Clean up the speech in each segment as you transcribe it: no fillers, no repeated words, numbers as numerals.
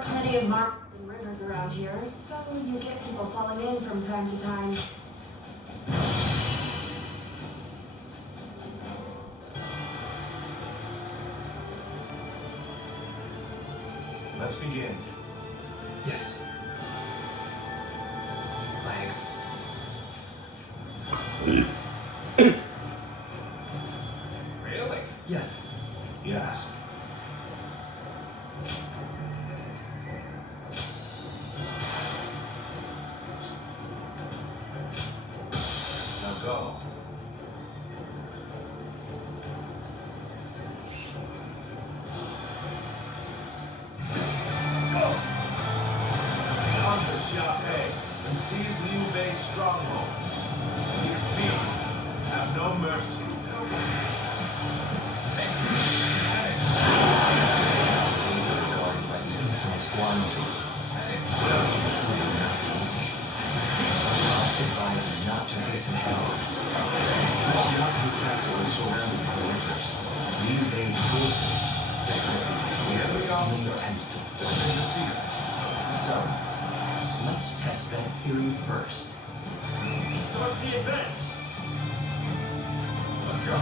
are plenty of markets and rivers around here, so you get people falling in from time to time. Let's begin. Yes. Really? Yes. Yes. Now go. And seize Liu Bei's stronghold. Seek speed. Have no mercy. Take Guarded by the infamous Guarantee. I must advise you not to face him head-on. Shiaku Castle is surrounded by rivers. Liu Bei's forces. the enemy officer. Intends to defeat. So, let's test that theory first. Start the advance. Let's go.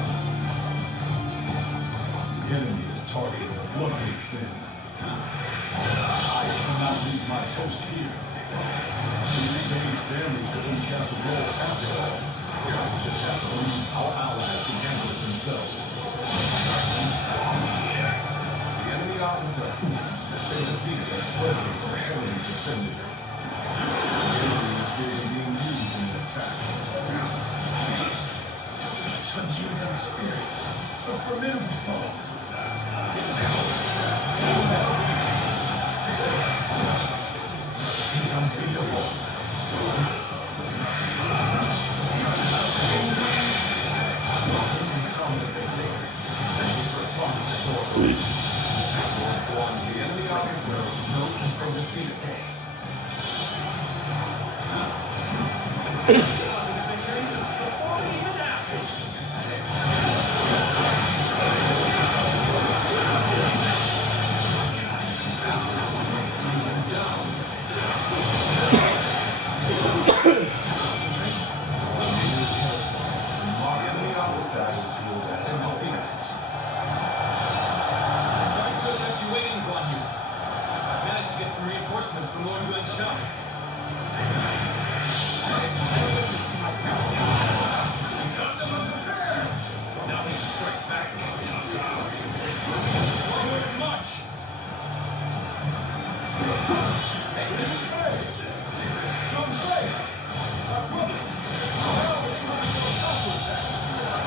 The enemy is targeting the floodgates then. I cannot leave my post here. Liu Bei's families within Castle Royal after all. We just have to believe our allies can handle it themselves. The enemy officer has been defeated and floodgates are heavily defended. The enemy is fearing being used in an attack. Such unyielding spirit. A formidable foe. He's unbeatable. He's incumbent they think. And his refined sword. That's what Guan the enemy officer knows from defeat. Reinforcements from Lord Yuan Shang. Now we can strike back against the forward march. Take this.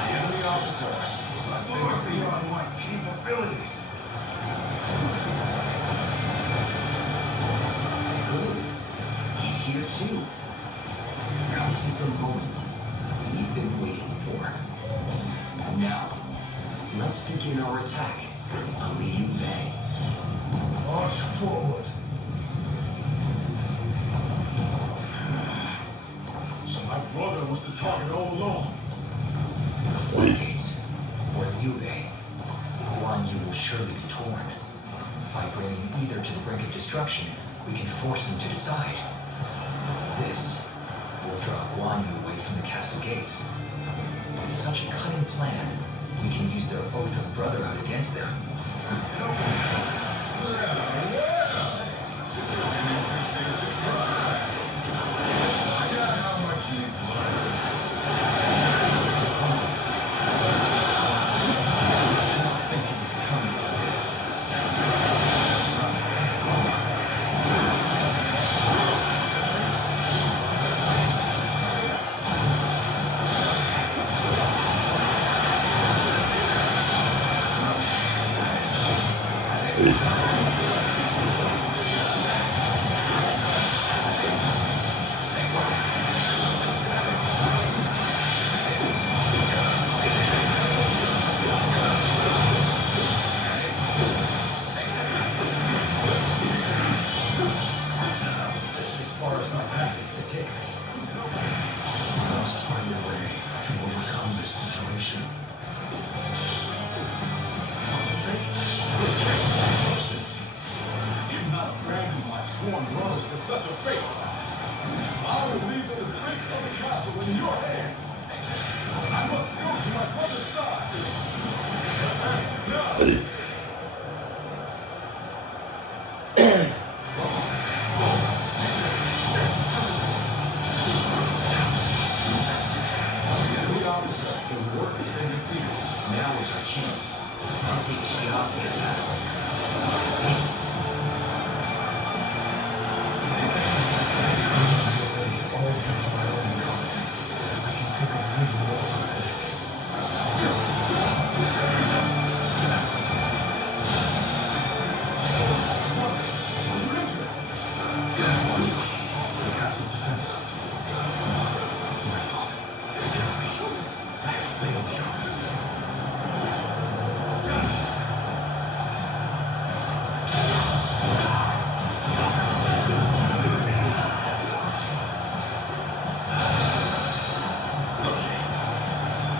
The enemy officer has been beyond my capabilities. He's here too. This is the moment we've been waiting for. Now, let's begin our attack on Liu Bei. March forward. So my brother was the target all along. The floodgates, or Liu Bei, Guan Yu will surely be torn. By bringing either to the brink of destruction, we can force him to decide. This will draw Guan Yu away from the castle gates. With such a cunning plan, we can use their oath of brotherhood against them. sworn brothers to such a fate. I will leave the defense of the castle in your hands. I must go to my brother's side. No. The war has been defeated. Now is our chance to take Shion to the castle. All due to my own incompetence. I can think of little more pathetic. The castle's defense. It's my fault. Forgive me. I have failed you.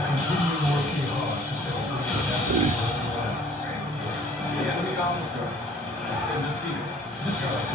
Continue working hard to set up an example for everyone else. The enemy officer has been defeated. The charge.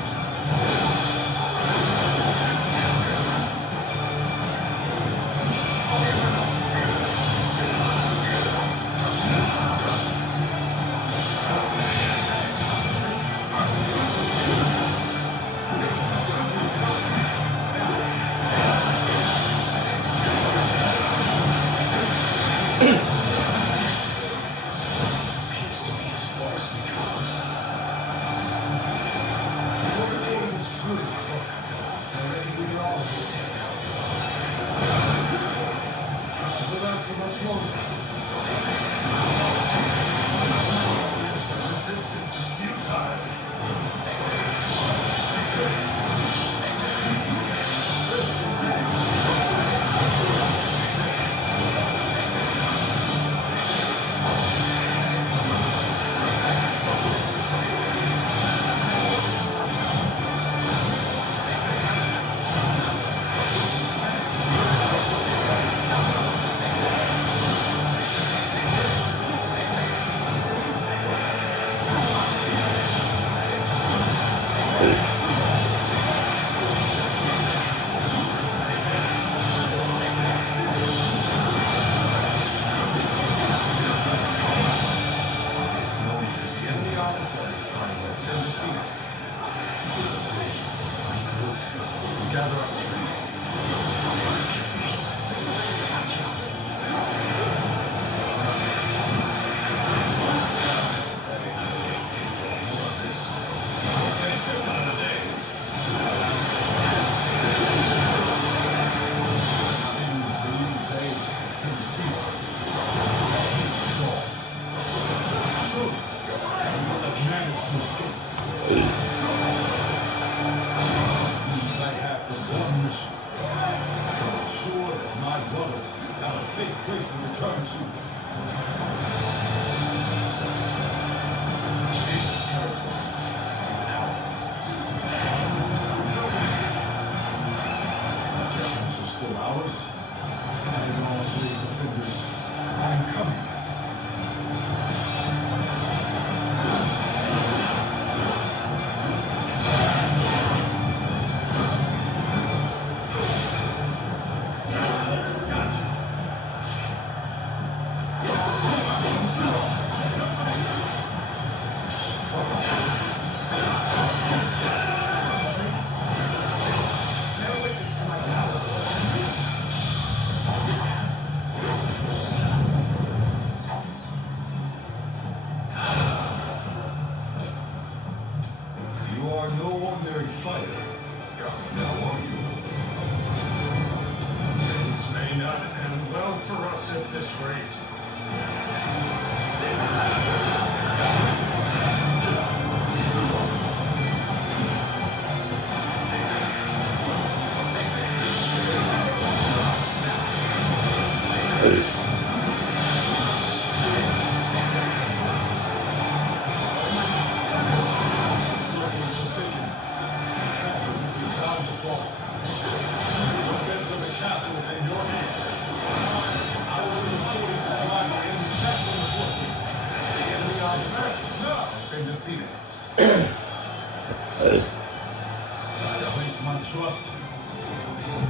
trust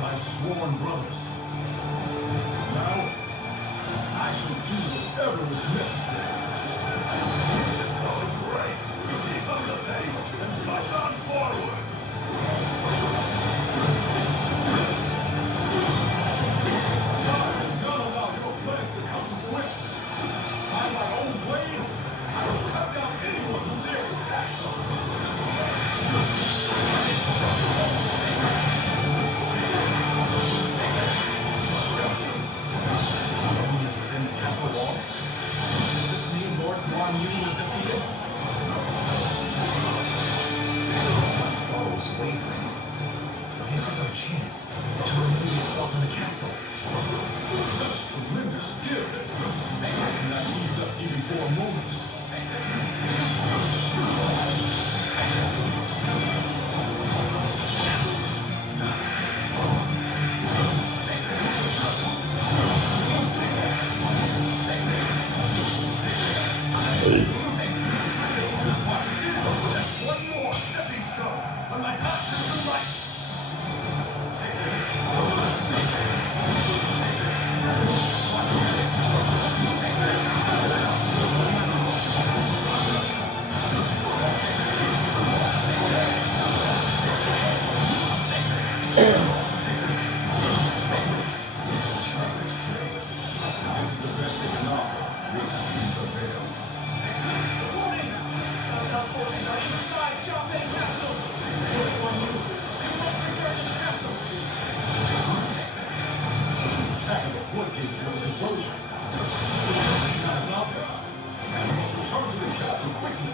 my sworn brothers. Now, I shall do whatever is necessary. Great! Keep up the pace and push on forward! God will not allow your plans to come to fruition. By my own blade, I will cut down anyone who dares attack them. Within the castle walls? Does this mean Lord Gurvan was defeated? Our foe is wavering. This is our chance to remove yourself from the castle. Such tremendous skill! I cannot ease up even for a moment. One more stepping stone on my path to true light. This is the best they can offer. This seems a veil. Warning! South's forces are inside Champagne Castle. Anyone you must return to the castle. Attack of the floodgates was a diversion. We cannot allow this. We must return to the castle quickly.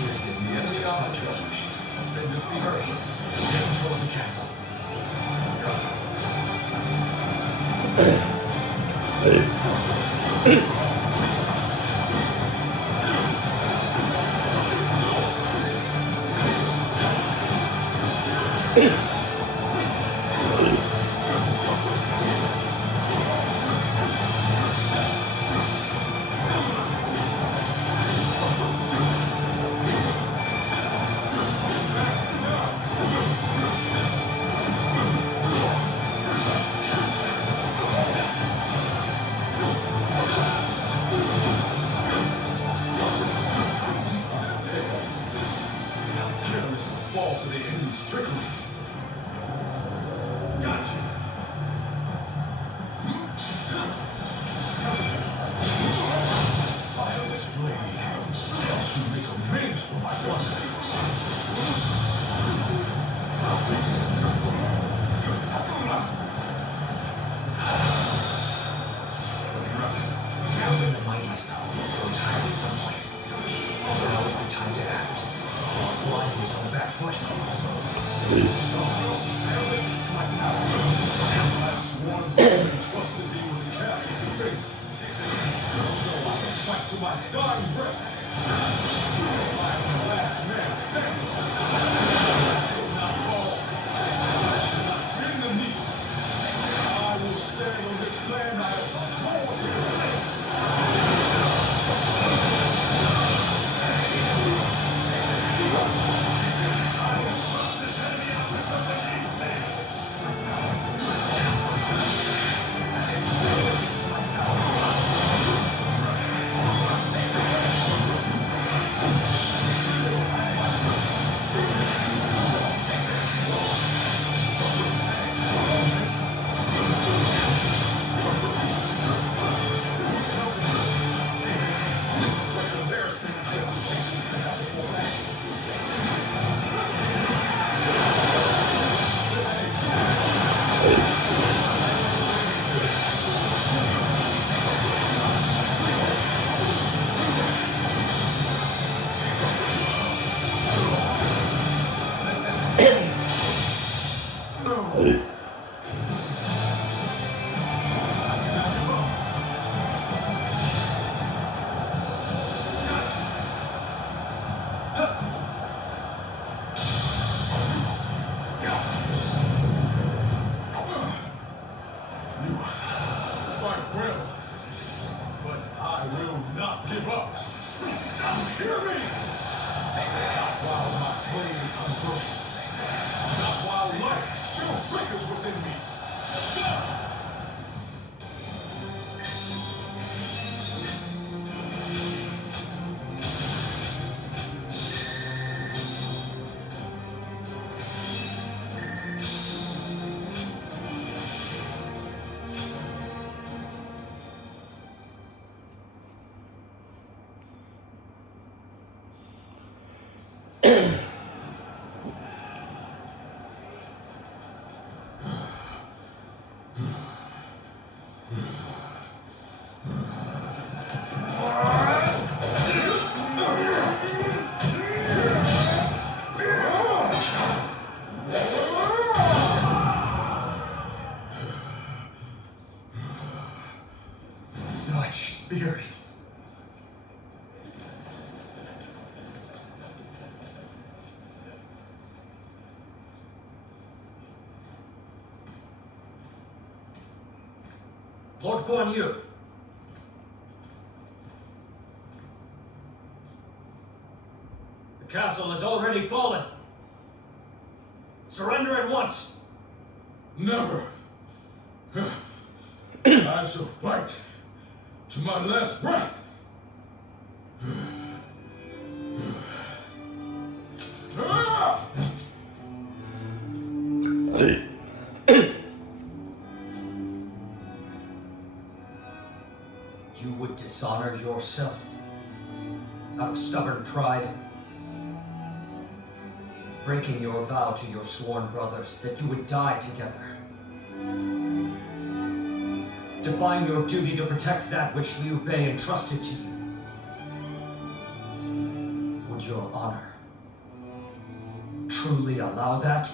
Here's the news of subterfuge. Has been defeated. Hurry. Get control of the castle. Careless to fall for the enemy's trickery. Gotcha! I have this blade. I should make amends for my blunder. Even the mightiest grow tired at some point. Now is the time to act. While blind is on the back foot. I sworn and trusted thee with the castle defense. So I will fight to my dying breath. I am the last man standing. I will not fall. I shall not bend the knee. I will stand on this land I have sworn. You fight well, but I I will not give up. Hear me! Not while my flame is unbroken. Not while life still flickers within me. Such spirit. Lord Guan Yu. The castle has already fallen. Surrender at once. Never. I shall fight to my last breath. You would dishonor yourself out of stubborn pride, breaking your vow to your sworn brothers that you would die together. Defying your duty to protect that which Liu Bei entrusted to you. Would your honor truly allow that?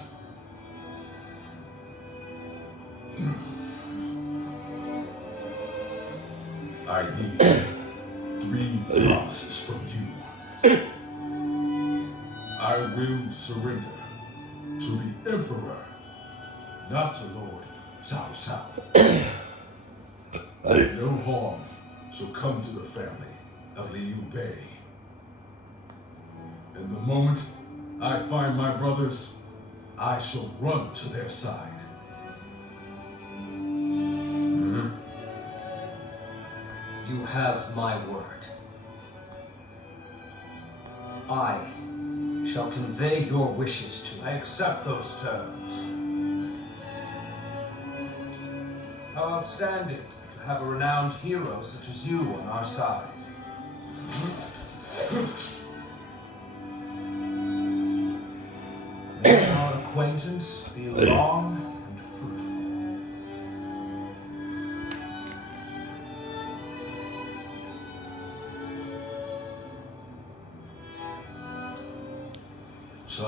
I need 3 promises from you. I will surrender to the Emperor, not to Lord Cao Cao. No harm shall come to the family of Liu Bei. And the moment I find my brothers, I shall run to their side. You have my word. I shall convey your wishes to I accept those terms. How outstanding to have a renowned hero such as you on our side. May our acquaintance be long and fruitful. So,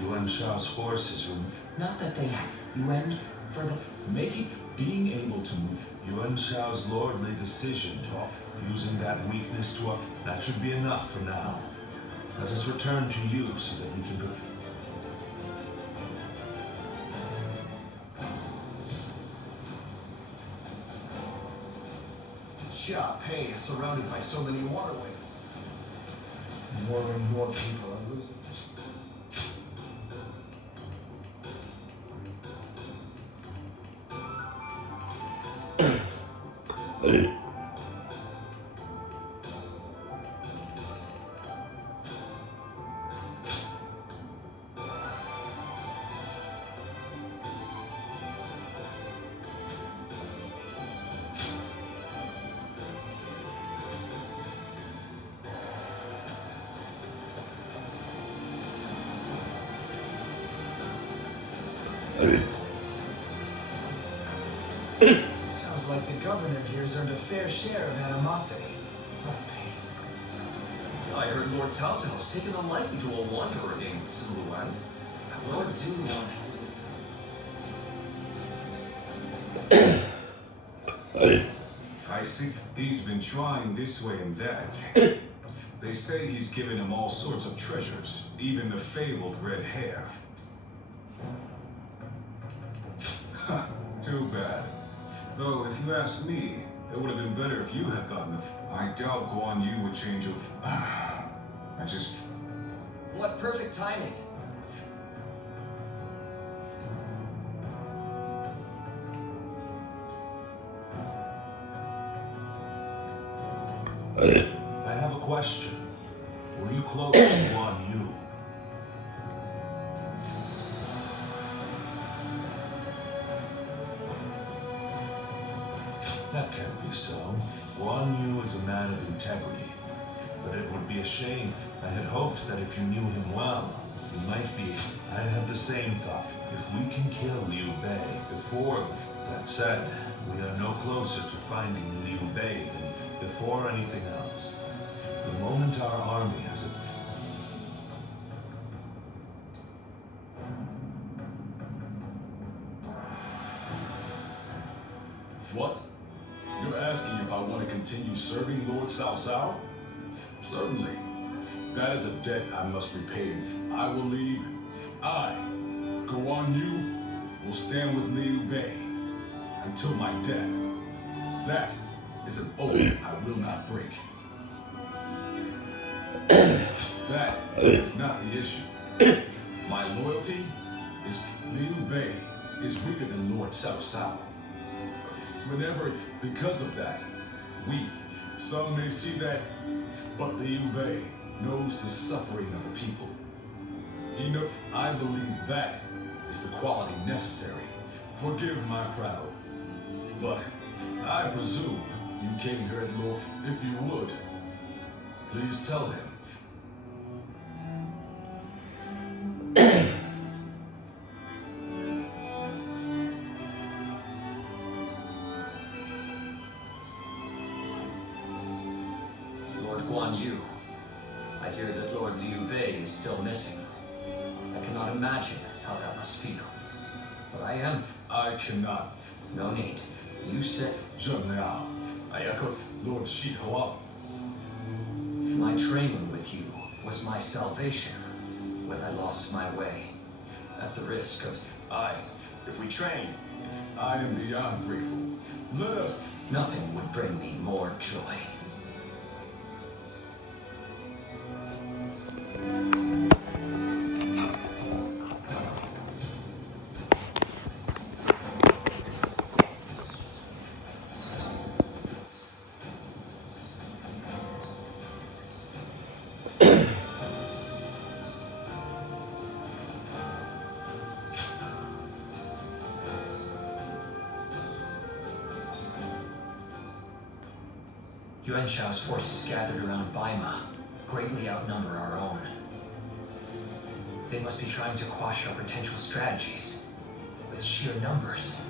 Yuan Shao's forces were not that they had Yuan for the making being able to move. Yuan Shao's lordly decision to using that weakness to that should be enough for now. Let us return to you so that we can go. Xia Pei is surrounded by so many waterways. More and more people are losing their sleep. Sounds like the governor here's earned a fair share of animosity. What a pain. I heard Lord Cao Cao's taken a liking to a wanderer named Zuluan. Lord Zuluan has I see he's been trying this way and that. They say he's given him all sorts of treasures, even the fabled red hair. Too bad. Though, if you ask me, It would have been better if you had gotten it. I doubt Guan Yu would change it. I just... What perfect timing. I have a question. Were you close to Guan Yu? That can't be so. Guan Yu is a man of integrity. But it would be a shame. I had hoped that if you knew him well, he might be. I had the same thought. If we can kill Liu Bei before... That said, we are no closer to finding Liu Bei than before anything else. The moment our army has a... What? You're asking if I want to continue serving Lord Cao Cao? Certainly. That is a debt I must repay. I will leave. I, Guan Yu, will stand with Liu Bei until my death. That is an oath I will not break. That is not the issue. My loyalty is Liu Bei is weaker than Lord Cao Cao. Whenever, because of that, some may see that, but Liu Bei knows the suffering of the people. I believe that is the quality necessary. Forgive my prattle, but I presume you came here, Lord. If you would, please tell him. Lord Guan Yu, I hear that Lord Liu Bei is still missing. I cannot imagine how that must feel. But I cannot. No need. You said... Zheng Liao, I echo. Lord Shi Hua. My training with you was my salvation when I lost my way. At the risk of... If we train, I am beyond grateful. Let us... Nothing would bring me more joy. Yuan Shao's forces gathered around Baima greatly outnumber our own. They must be trying to quash our potential strategies with sheer numbers.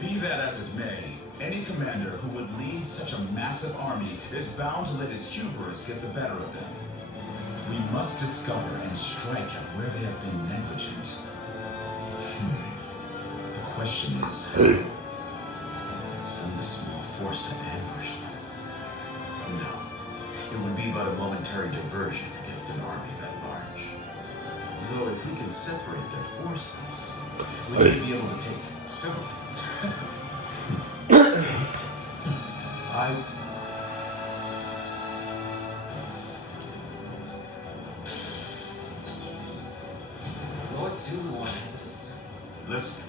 Be that as it may, any commander who would lead such a massive army is bound to let his hubris get the better of them. We must discover and strike at where they have been negligent. The question is, how? Send a small force to ambush them? No. It would be but a momentary diversion against an army that large. Though if we can separate their forces, we may be able to take several. Lord Zuluan has decided. Listen.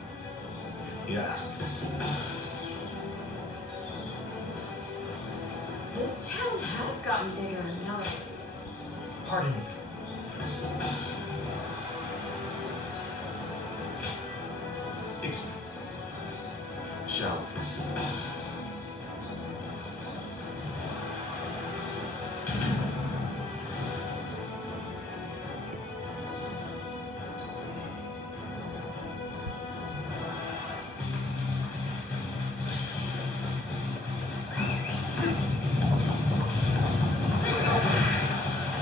Yes. This town has gotten bigger now. Pardon me. Excellent. Shall we?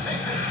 Take this.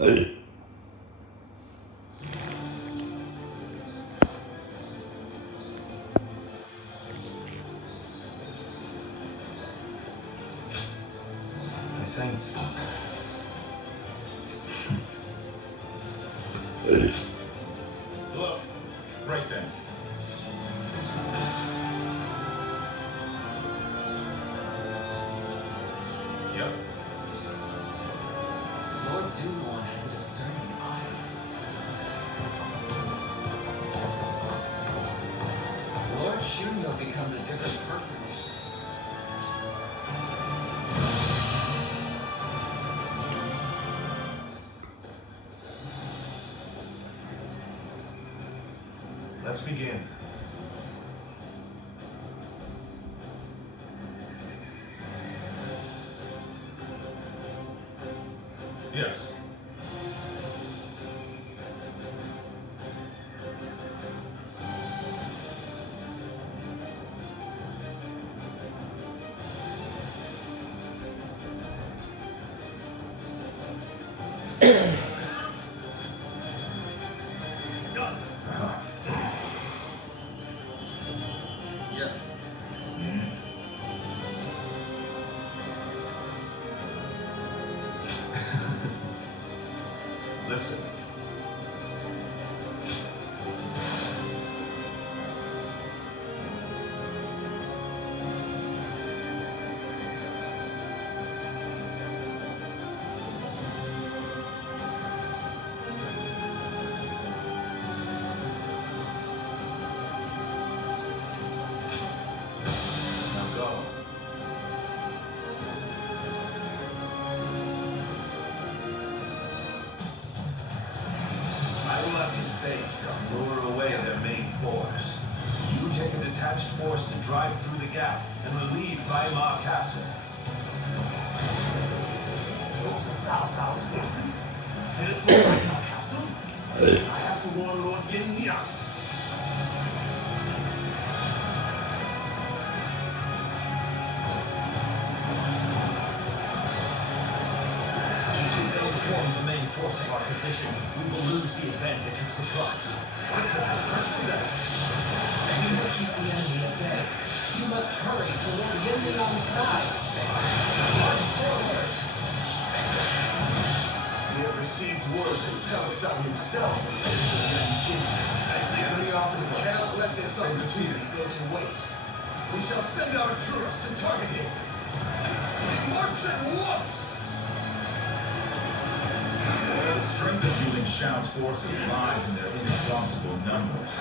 think. Look, right then. Yep. Lord Zuluan has a discerning eye. Lord Shunyo becomes a different person. Let's begin. Yes. Yep. Listen. Now go. I will have this bait to lure away their main force. You take a detached force to drive through the gap and relieve Weimar Castle. Those are Cao Cao's forces. Headed for Weimar Castle? I have to warn Lord Yin Yang. Since we failed to form the main force of our position, we will lose the advantage of surprise. Pursue them. You must keep the enemy at bay. You must hurry to Lord Yinliang's side. March forward. We have received word from Cao Cao himself. The enemy officer cannot let this opportunity go to waste. We shall send our troops to target him. We march at once. The strength of Yuan Shao's forces lies in their inexhaustible numbers.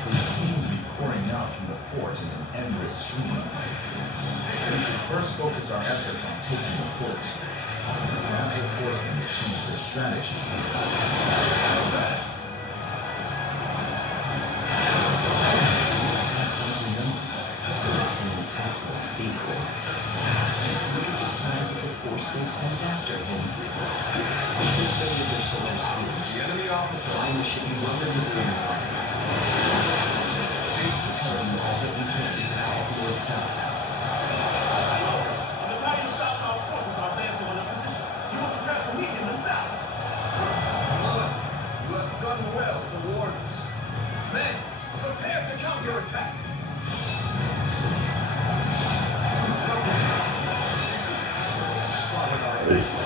They seem to be pouring out from the fort in an endless stream. We should first focus our efforts on taking the fort. That will force them to change their strategy. Just look at the size of the force they've sent after him. This way of their solar's view. The enemy officer. Why we should be welcome to the empire. This is how we all that we can is attack Lord Cao Cao. A battalion of Cao Cao's forces are advancing on this position. You must prepare to meet him in battle. Lord, you have done well to warn us. Men, prepare to counterattack. Spotted our enemies.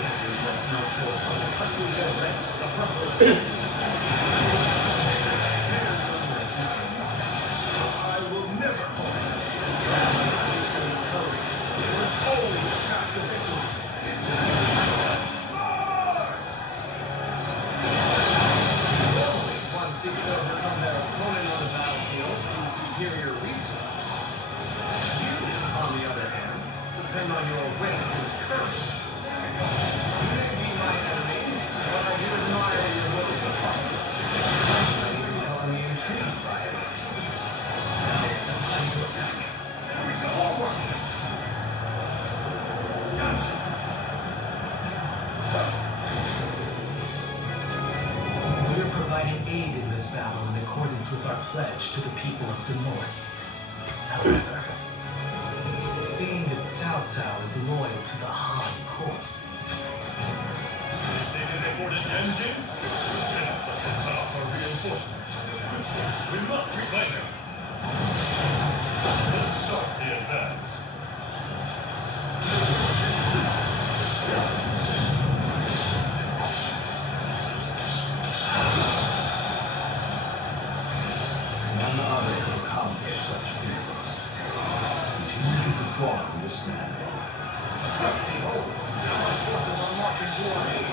Leaves us no choice but to cut through their ranks with the front of the city. I will never hold it. Courage. It was always a path to victory. Normally, one seeks to overcome their opponent on the battlefield through superior resources. You, on the other hand, depend on your wits and courage. You may be my enemy, but I do admire your will to fight. I'm intrigued by it. Now it's the time to attack. There we go. Forward. Gotcha. We are providing aid in this battle in accordance with our pledge to the people of the North. However, seeing as Cao Cao is loyal to the Han court, important engine? We cannot let them cut off our reinforcements. We must reclaim it. Let's start the advance. None other could accomplish such feats. Continue to perform in this manner. Behold, now my forces are marching to our aid.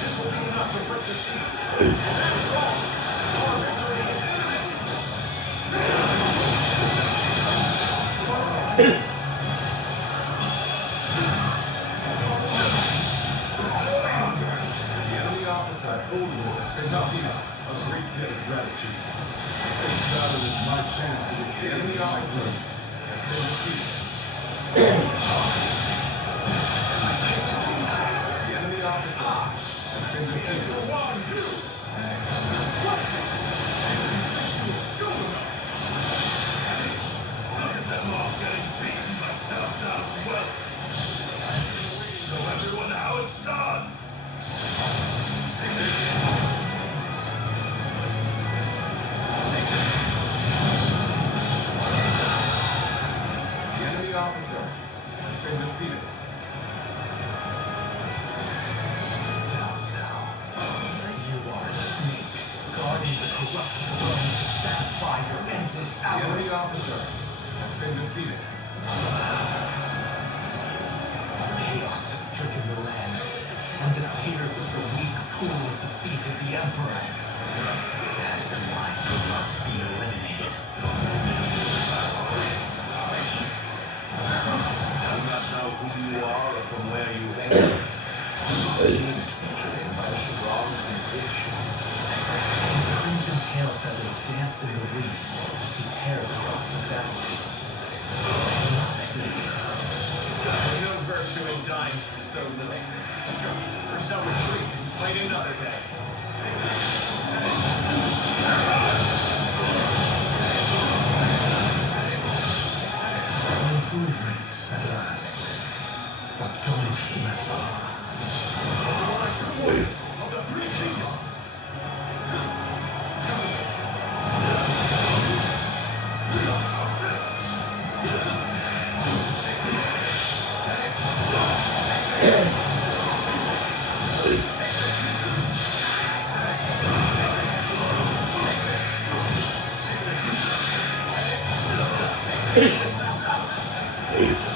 This will be enough to break the siege. Our victory is The enemy officer, is not a great debt of gratitude. This battle is my chance to defeat the enemy officer has been defeated. The enemy officer has been defeated. Look at them all getting beaten by Tal's wealth. Show everyone how it's done. The enemy officer has been defeated. Cao Cao, you are a snake, guarding the corrupt throne to satisfy your endless The enemy avarice. officer has been defeated. Chaos has stricken the land, and the tears of the weak pool at the feet of the Emperor. That is why you must be eliminated. Peace. I do not know who you are or from where you came. You seem to be trained by a strong conviction. His crimson tail feathers dance in the wind as he tears across the battlefield. He must be. There's no virtue in dying for so little. We shall retreat and fight another day. Improvement at last. But don't let up. Of the three kingdoms.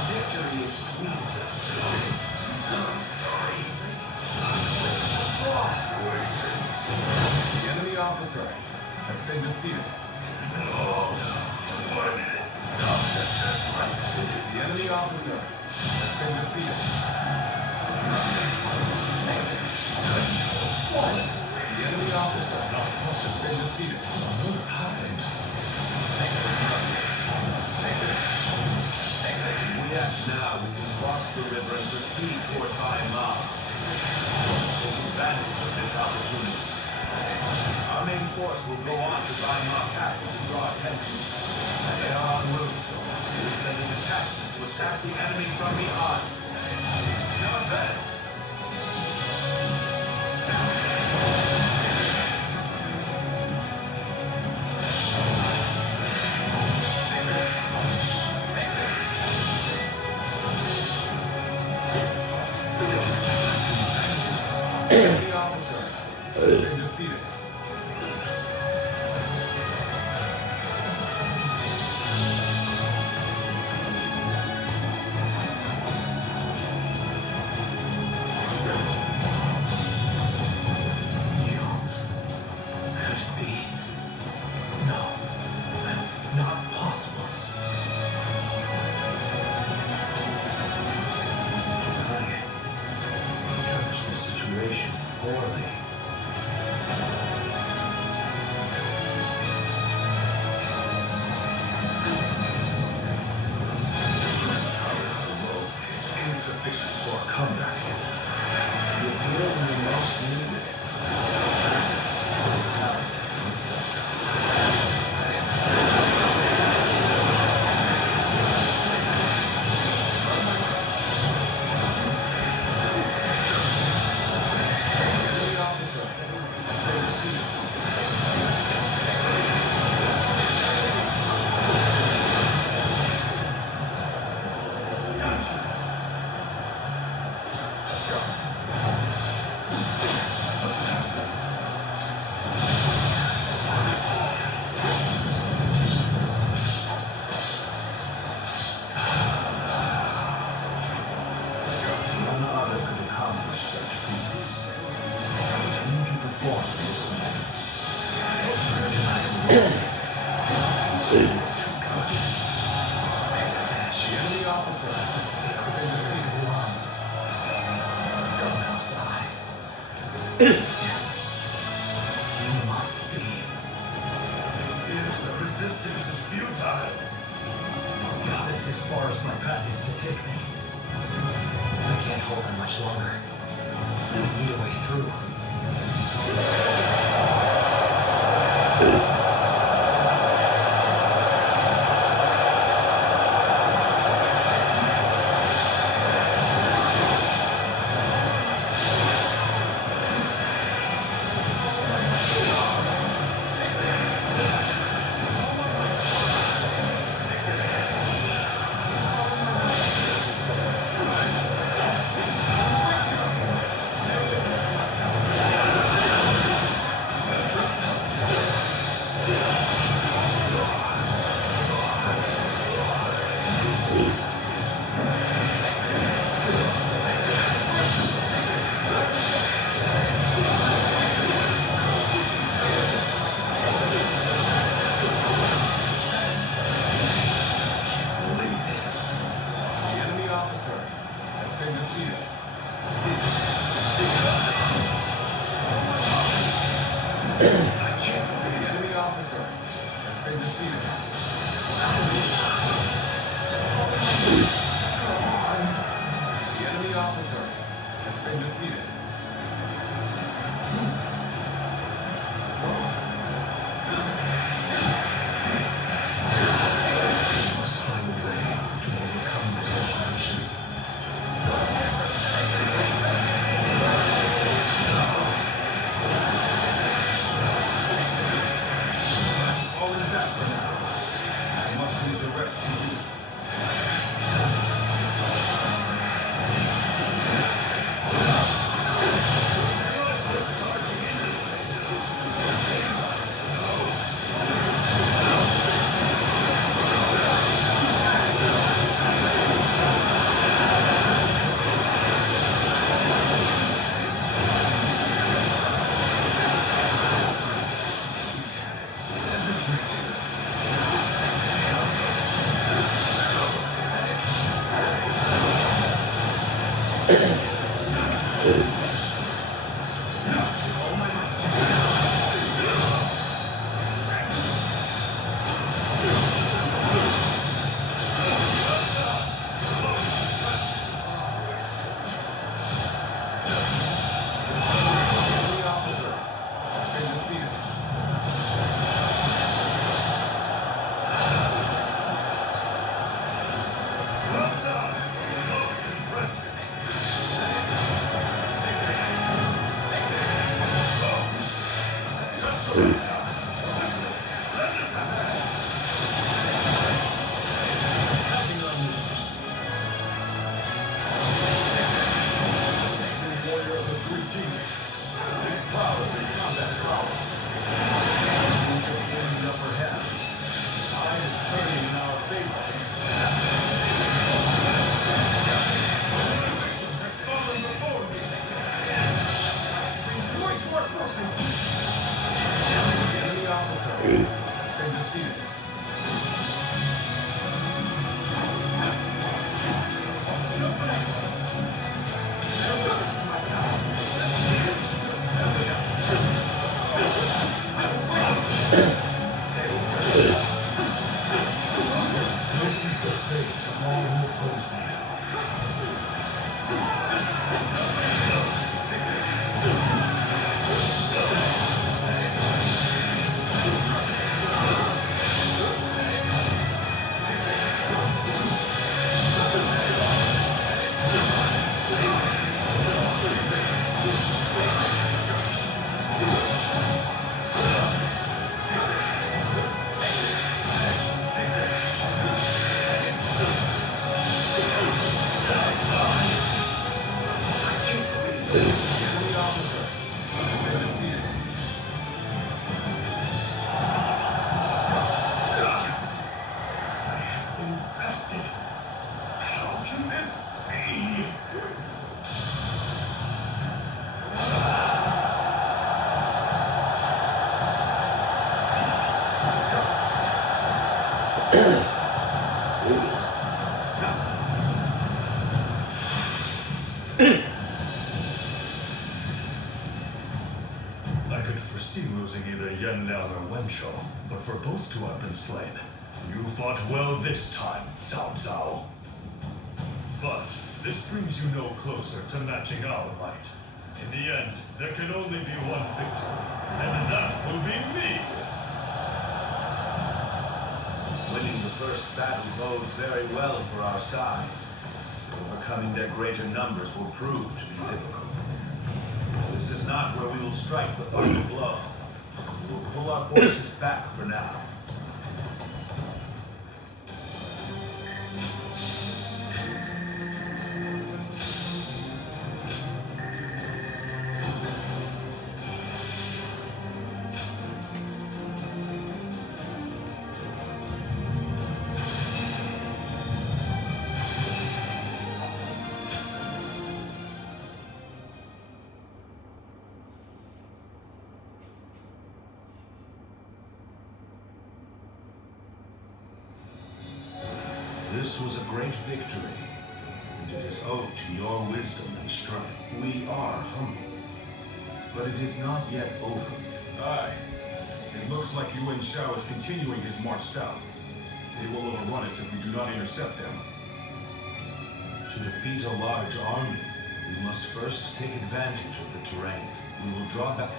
Victory is sweet. I'm sorry. The enemy officer has been defeated. The enemy officer has been defeated. The enemy officer has been defeated. What happened? We act now, we can cross the river and proceed toward Baima. Take advantage of this opportunity. Our main force will go on to Baima Castle to draw attention. They are en route. We will send a detachment to attack the enemy from behind. Now advance! The enemy officer has been defeated. Could it be? No, that's not possible. I judge the situation poorly. Is insufficient for a comeback. You appear when you most need it. far as my path is to take me. I can't hold on much longer. I need a way through. But for both to have been slain, you fought well this time, Cao Cao. Cao. But this brings you no closer to matching our might. In the end, there can only be one victory, and that will be me! Winning the first battle bodes very well for our side. Overcoming their greater numbers will prove to be difficult. This is not where we will strike the final blow. We will pull our forces back for now. This was a great victory, and it is owed to your wisdom and strength. We are humble, but it is not yet over. Aye. It looks like Yuan Shao is continuing his march south. They will overrun us if we do not intercept them. To defeat a large army, we must first take advantage of the terrain. We will draw back.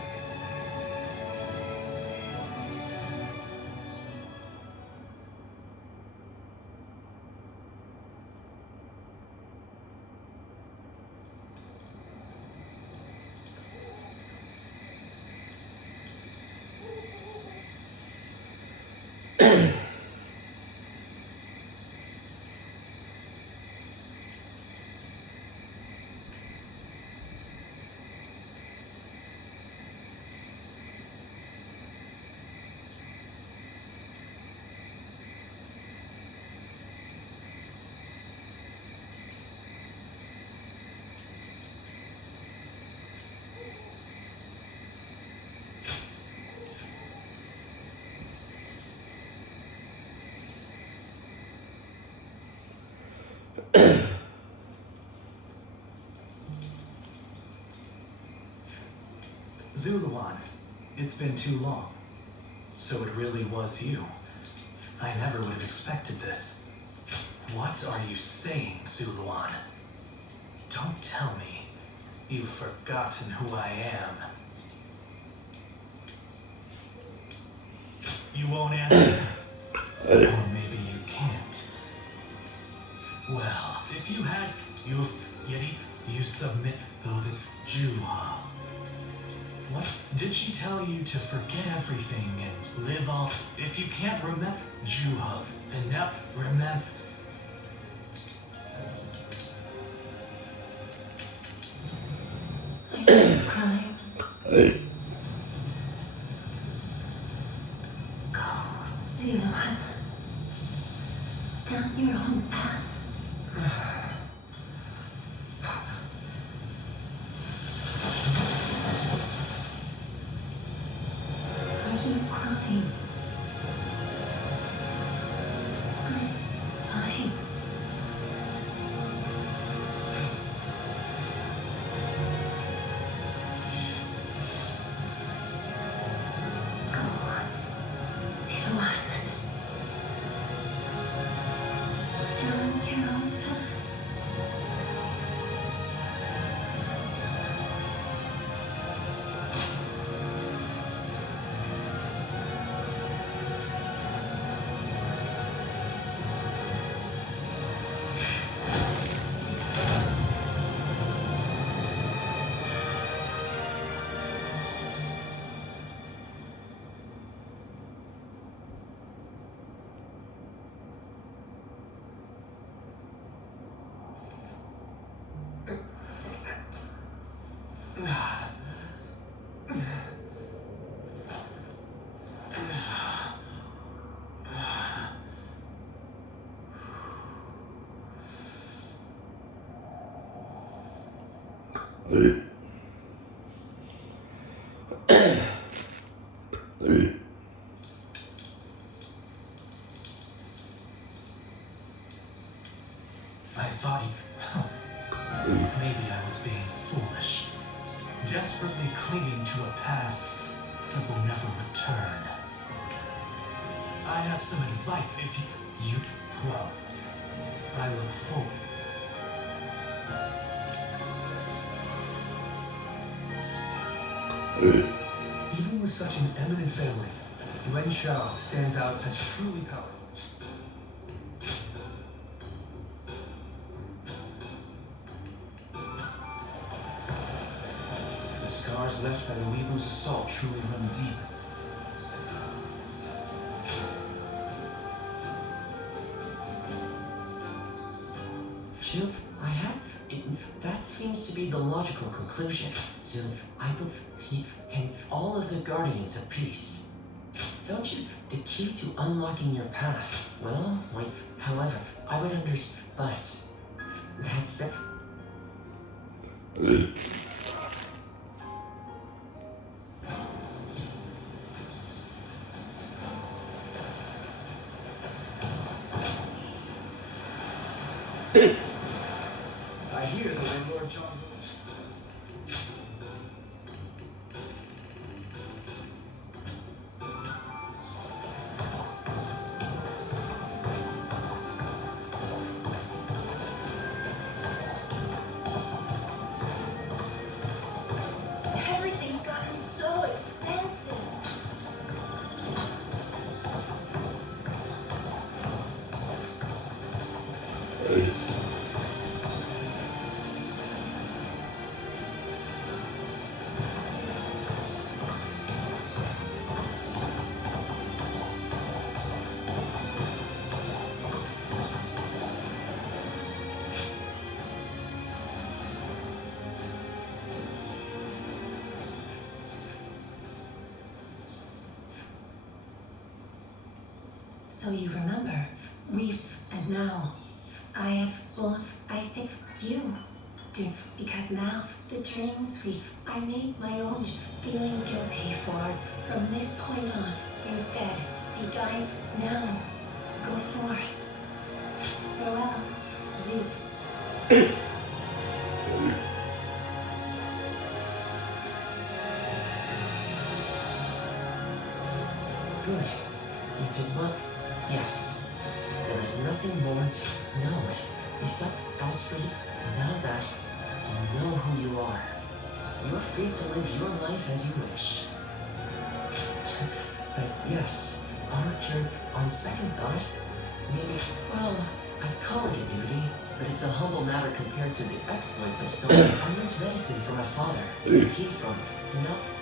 Zuluan, it's been too long. So it really was you. I never would have expected this. What are you saying, Zuluan? Don't tell me you've forgotten who I am. You won't answer? Or maybe you can't. Well, if you had, you submit the Juha. What? Did she tell you to forget everything and live on? If you can't remember Juha, and now remember. Are you crying? Go, Zuluan. Down your own path. Are you crying? I'm fine. Go, Zuluan. Down your own path. I thought maybe I was being foolish, desperately clinging to a past that will never return. I have some advice if well, Even with such an eminent family, Yuan Shao stands out as truly powerful. The scars left by the Weeblow's assault truly run deep. Zhu, that seems to be the logical conclusion. Zhu, I believe in all of the Guardians of Peace. Don't you? The key to unlocking your path. Well, wait, however, I would understand, but that's it. I hear the landlord John Rose. Everything's gotten so expensive. So you remember, and now, I think you do, because now the dreams I made my own, feeling guilty for, from this point on, instead, be guide now, go forth. Farewell, Z. Good. You did well. Yes. There is nothing more to know with. Except as for you, now that you know who you are, you are free to live your life as you wish. But yes, on second thought, maybe, well, I call it a duty, but it's a humble matter compared to the exploits of someone. I learned medicine from my father, he from,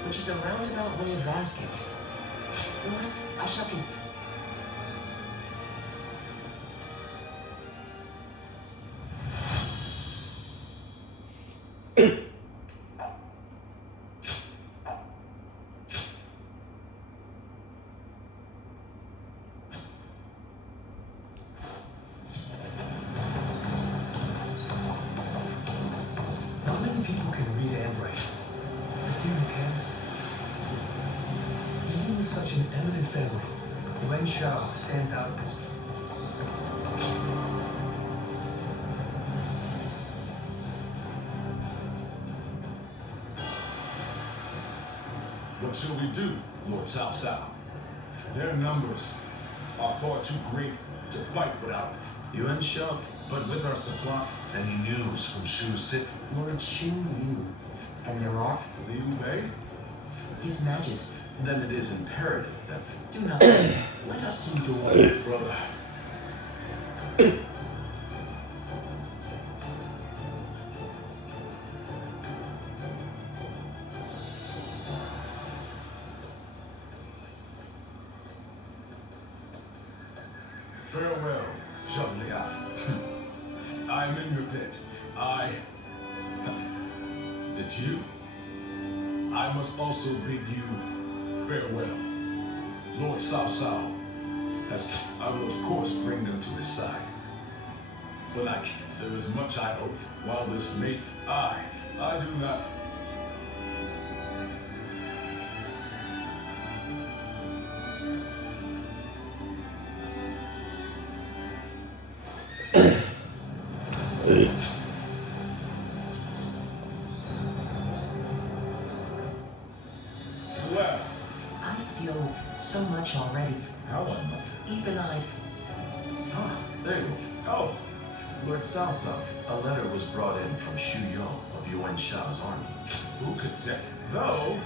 which is a roundabout way of asking. What? I shall Not many people can read and write. I few you can. Even with such an eminent family, Yuan Shao stands out as What shall we do, Lord Cao Cao? Their numbers are far too great to fight without. Yuan Shao, but with our supply. Any news from Shu City? Lord Shu Yu, and there are Liu Bei? His Majesty. Then it is imperative that Do not let us endure. Brother. Farewell, Zheng Liang. I am in your debt. It's you? I must also bid you farewell. Lord Cao Cao, as I will of course bring them to his side. But there is much I owe. While this may, I do not. Well, I feel so much already. how am I? Even I. there you go. Oh, Lord Salsa, a letter was brought in from Shu Yo of Yuan Shao's army. Who could say? Though,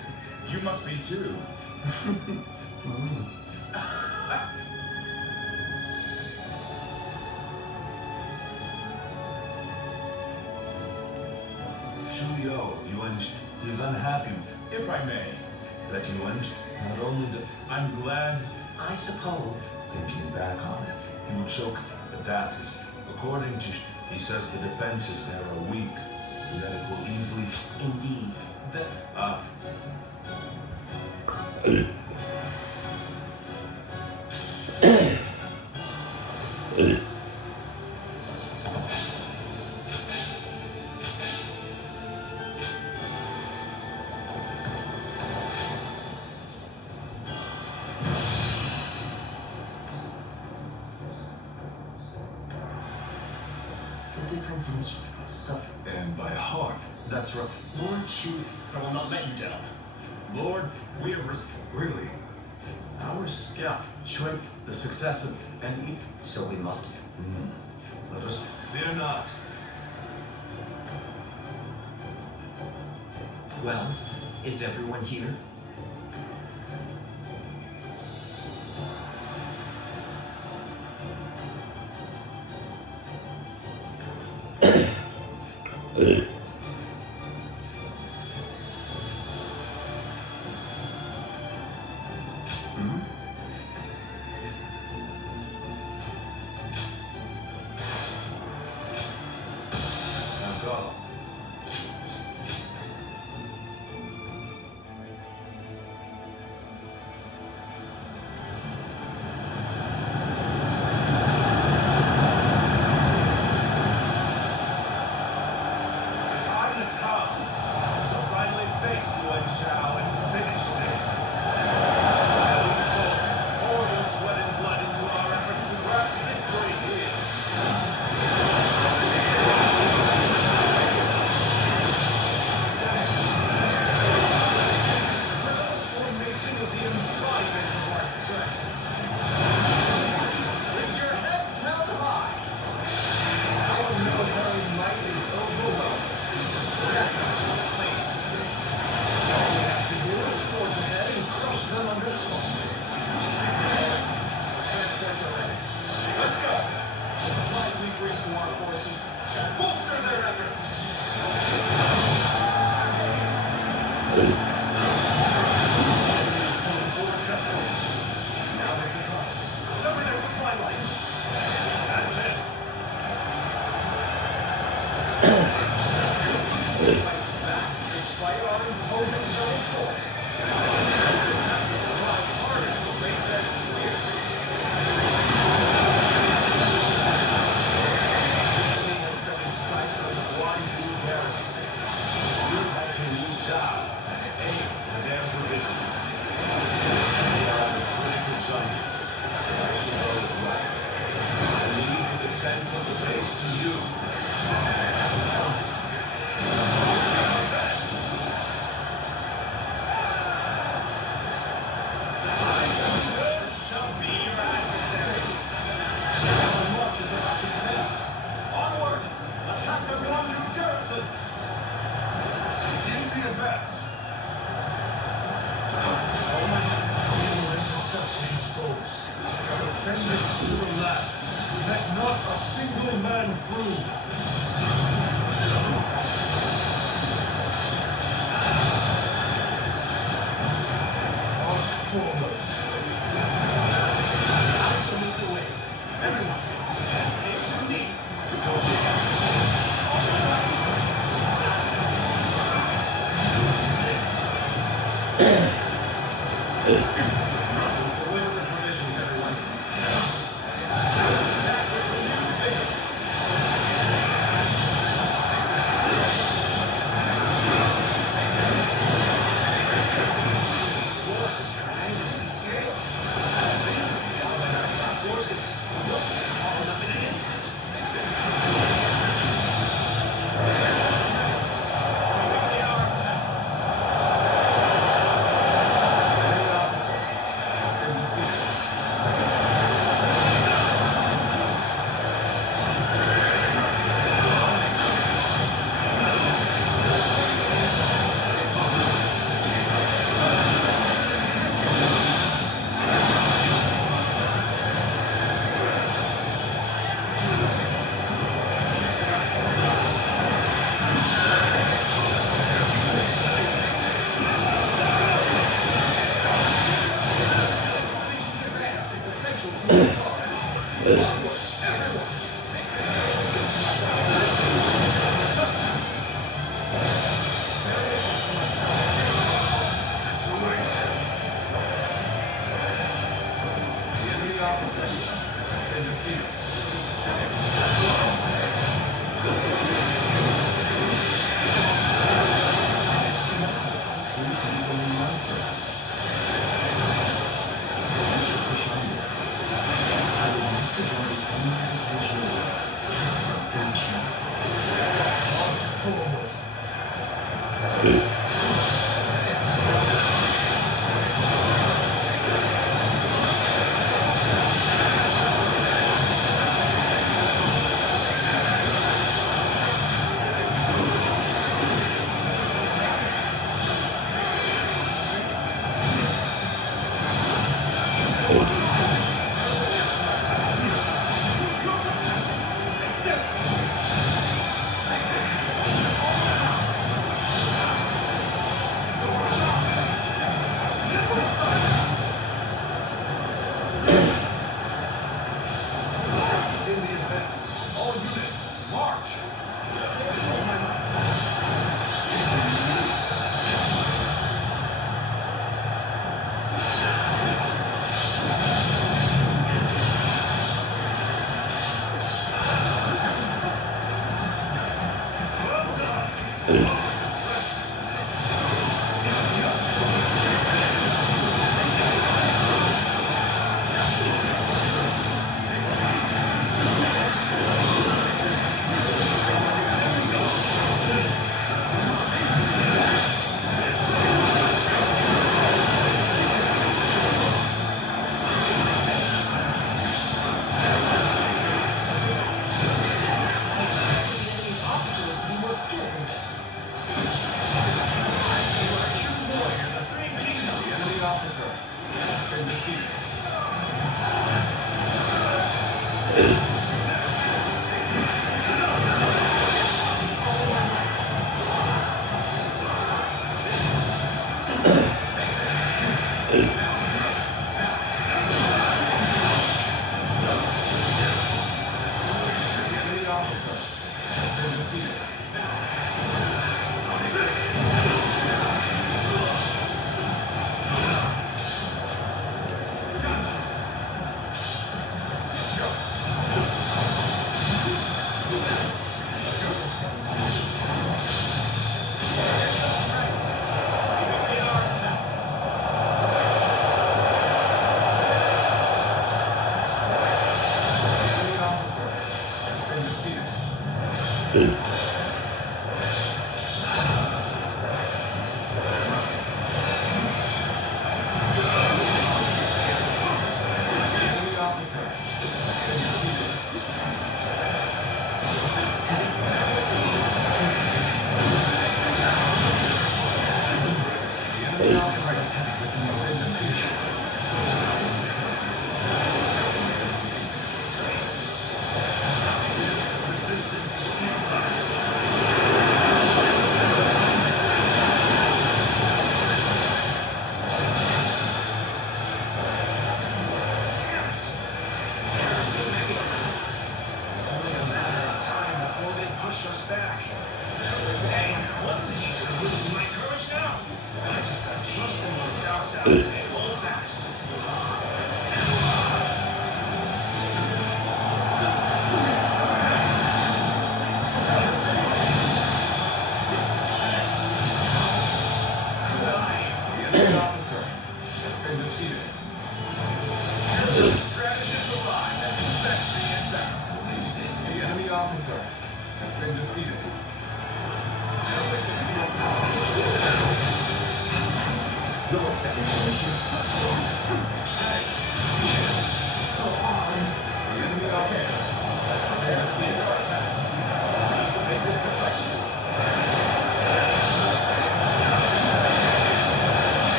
you must be too. Shu Yo, Yuan, he is unhappy. If I may. That Yuan, not only the... I'm glad. I suppose. Thinking back on it, he would show that is... According to... He says the defenses there are weak. And that it will easily... Indeed. The... The difference is subtle. And by heart. That's right. Lord Shu, I will not let you down. Lord, we have... Really? Our scout showed the success of and so we must. Let us... Fear not. Well, is everyone here? Now go.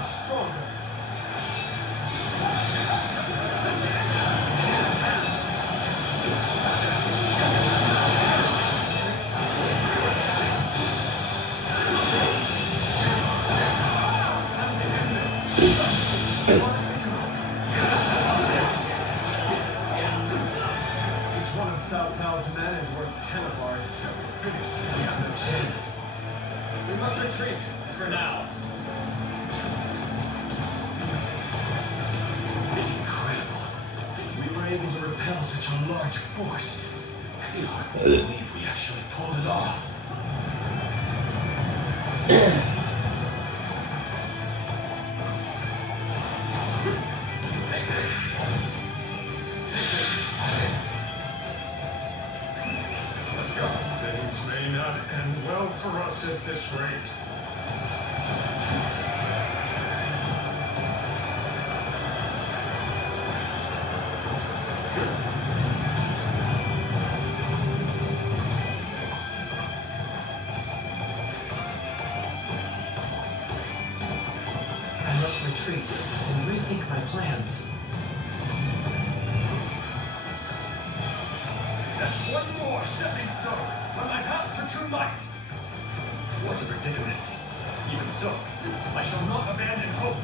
much stronger. Each one of Cao Cao's men is worth 10 of ours. We're finished. We have no chance. We must retreat, for now. Incredible. We were able to repel such a large force. I hardly believe we actually pulled it off. Take this. Take this. Let's go. Things may not end well for us at this rate. I must retreat and rethink my plans. That's one more stepping stone on my path to true might. What's a predicament? Even so, I shall not abandon hope.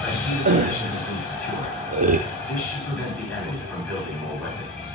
I see the position has been secured. This should prevent the enemy from building more weapons.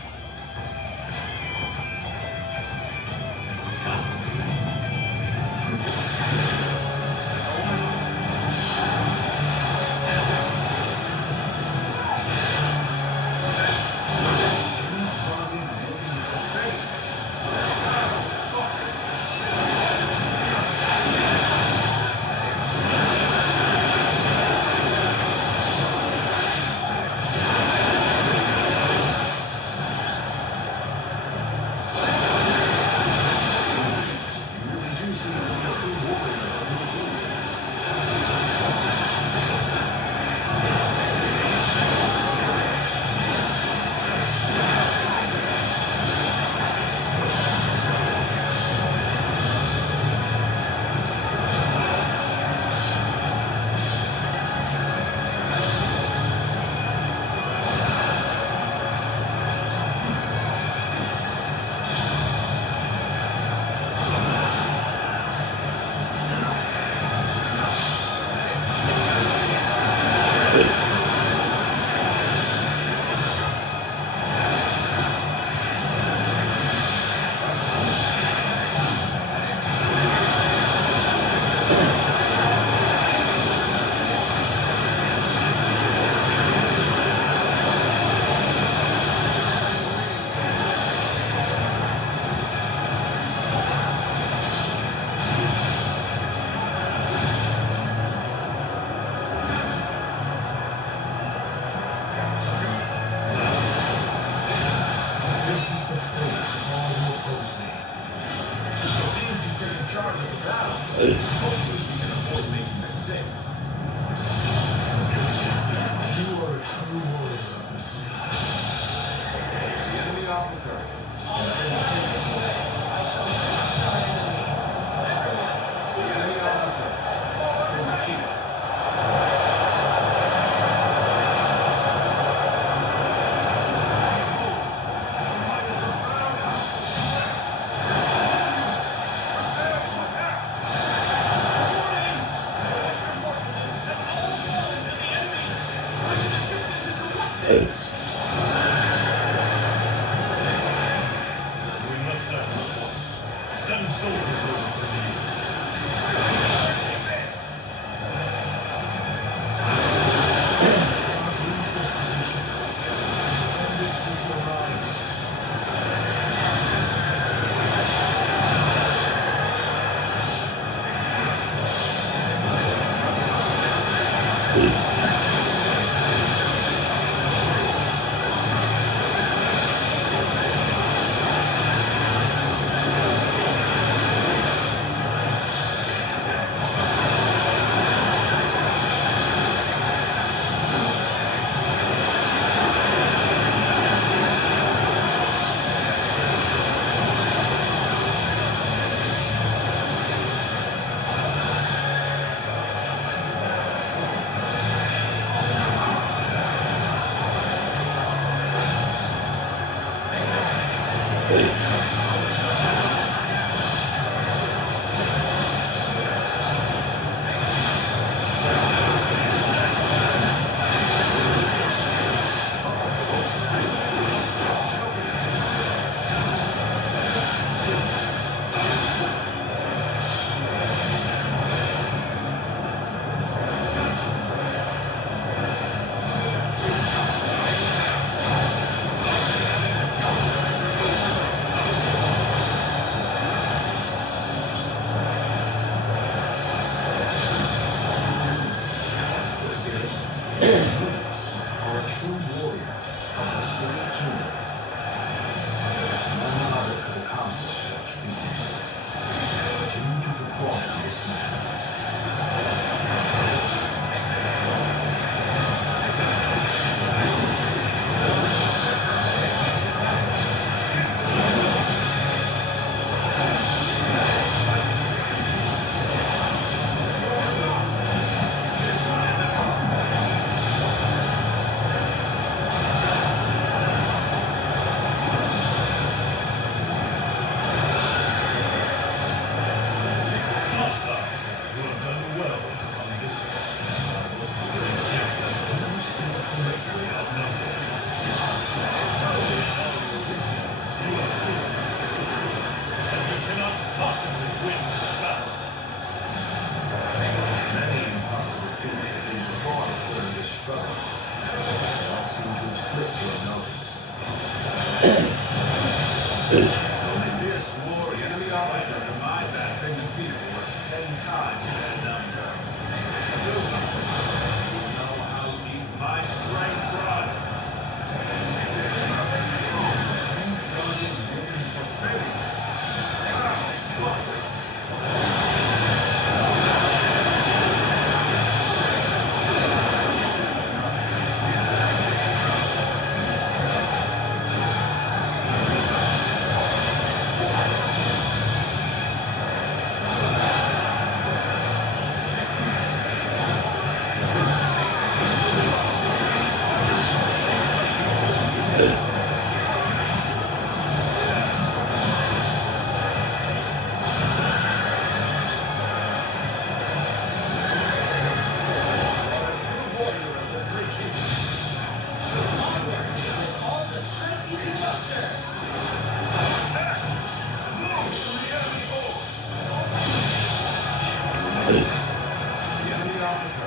The enemy officer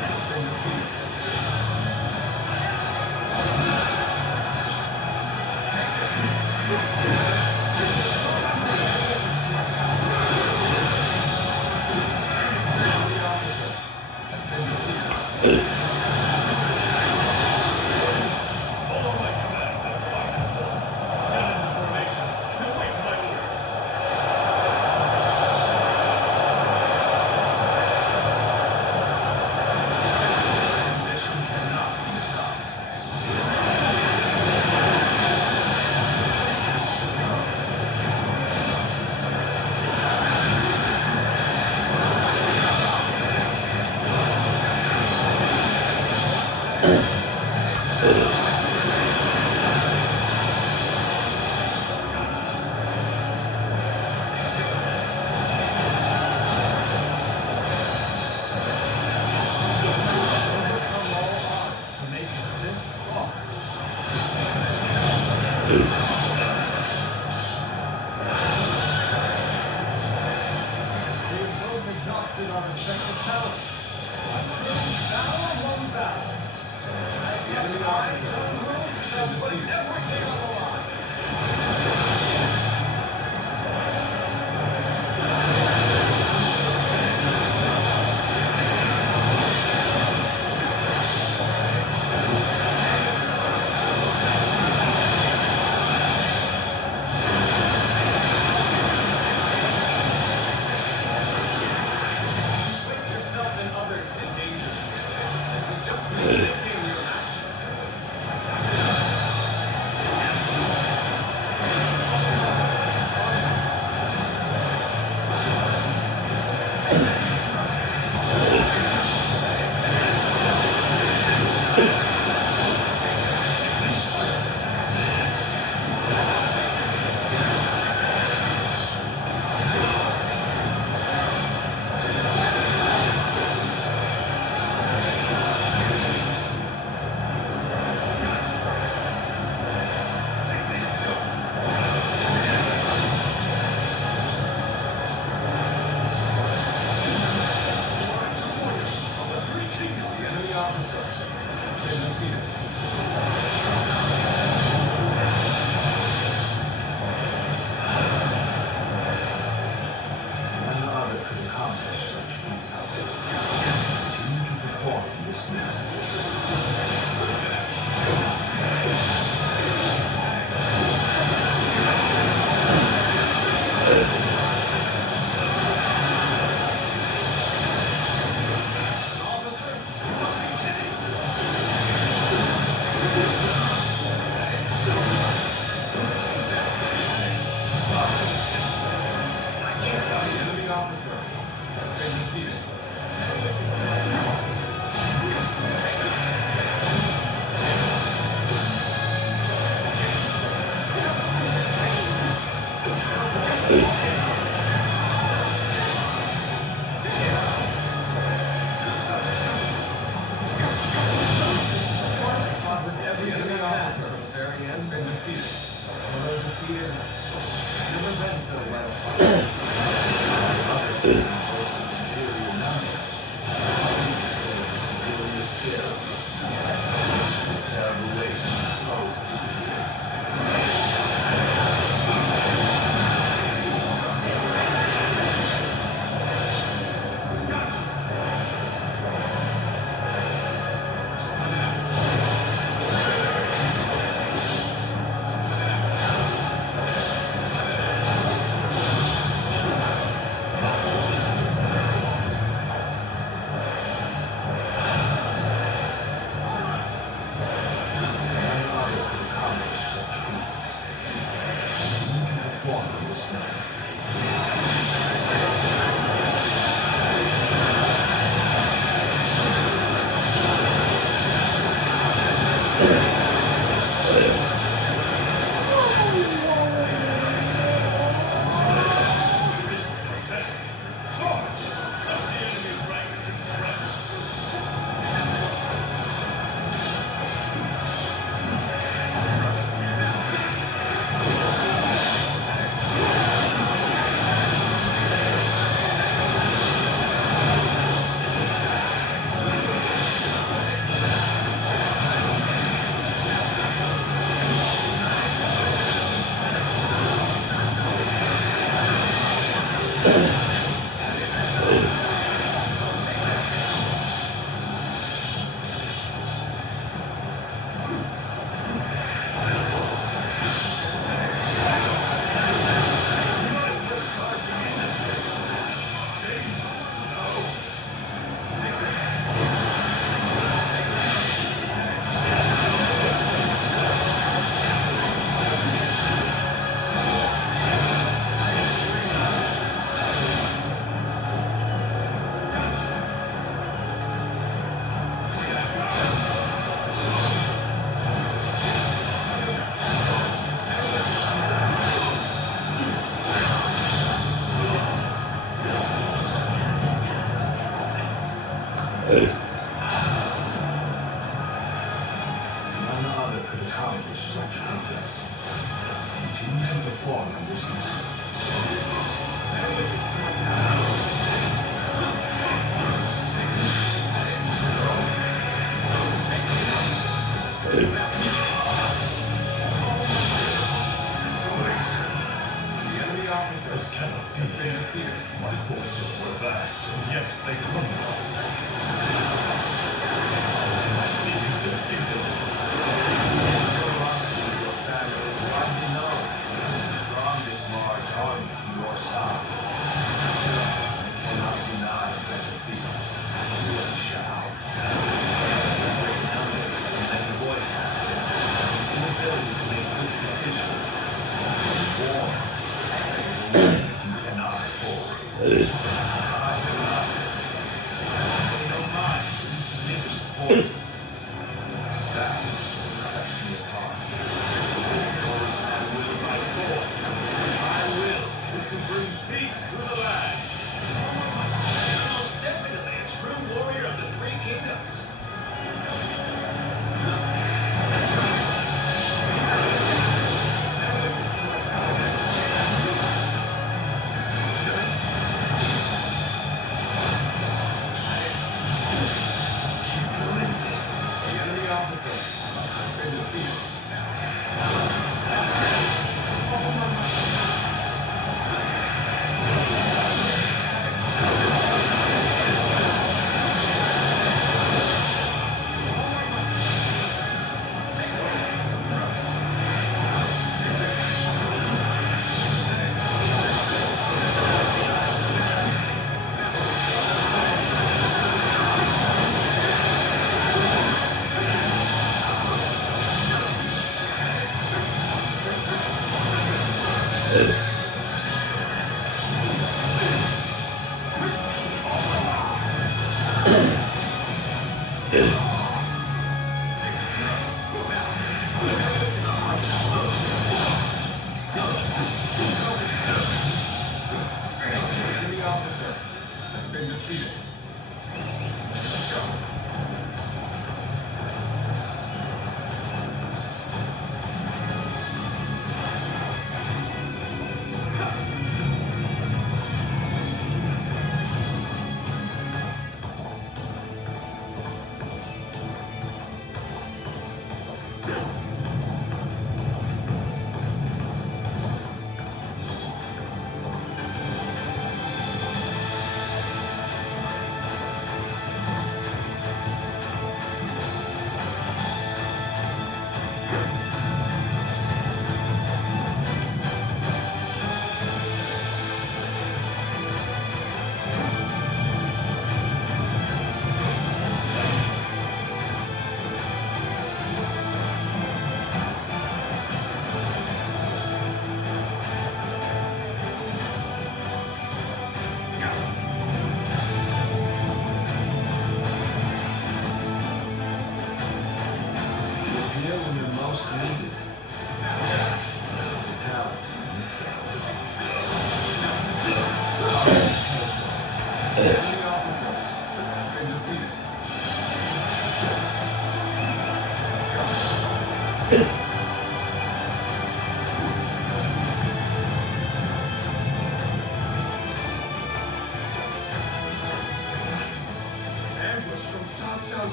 has been defeated. Follow my command, get into formation and wait for my orders. Mission cannot be stopped. Overcome all odds to make it this far. We have both exhausted our respective talents. Battle among battles. As such, I, Gurvran, shall put everything on the line. Place yourself and others in danger. Since you've just been in your actions. The enemy officer has been defeated. None other could accomplish such feats. Continue to perform in this manner. Officer, you must be kidding. The enemy officer has been defeated. Fought with every The enemy enemy officer officer. has been defeated. Although defeated, never been so well fought. Superior number. Superior skill. Terrible waste disposed. None other could accomplish such purpose. Continue to perform on this mission. Officers cannot be defeated. My forces were vast, and yet they crumbled. Your family is widely known. The strongest large army to your side. I cannot deny such a feat. You shall. Great numbers and many voices. Inability to make quick decisions. War. You cannot afford. I cannot. Pay no mind to these significant forces. That sets me apart. I will by force. My will is to bring peace to the land. Most definitely a true warrior of the Three Kingdoms.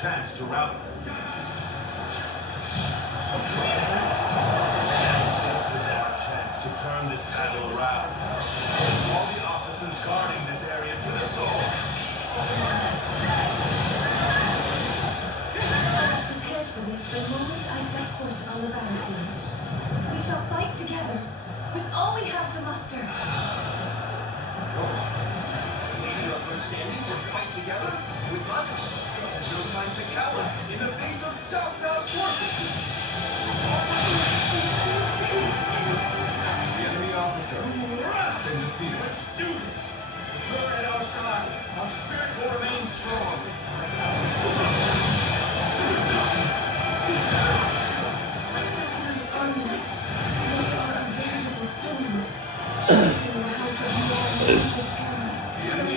Chance to rout. This is our chance to turn this battle around. All the officers guarding this area to the sword. I was prepared for this the moment I set foot on the battlefield. We shall fight together, with all we have to muster. Need your understanding to fight together with us? There's no time to cower in the face of Cao Cao's forces. The enemy officer has been defeated. Let's do this! You're at our side. Our spirits will remain strong.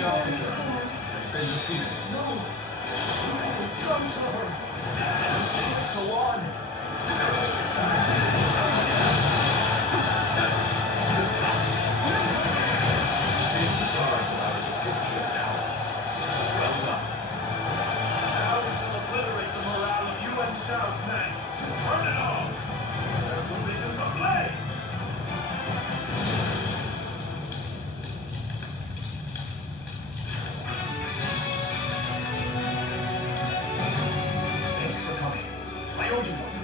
officer has been defeated. No! Come to her! Go on! These cigars allow you to picture ours. Well done. Now we shall obliterate the morale of you and Shao's men. Burn it all! Their provisions ablaze! Thanks for coming. I owed you one.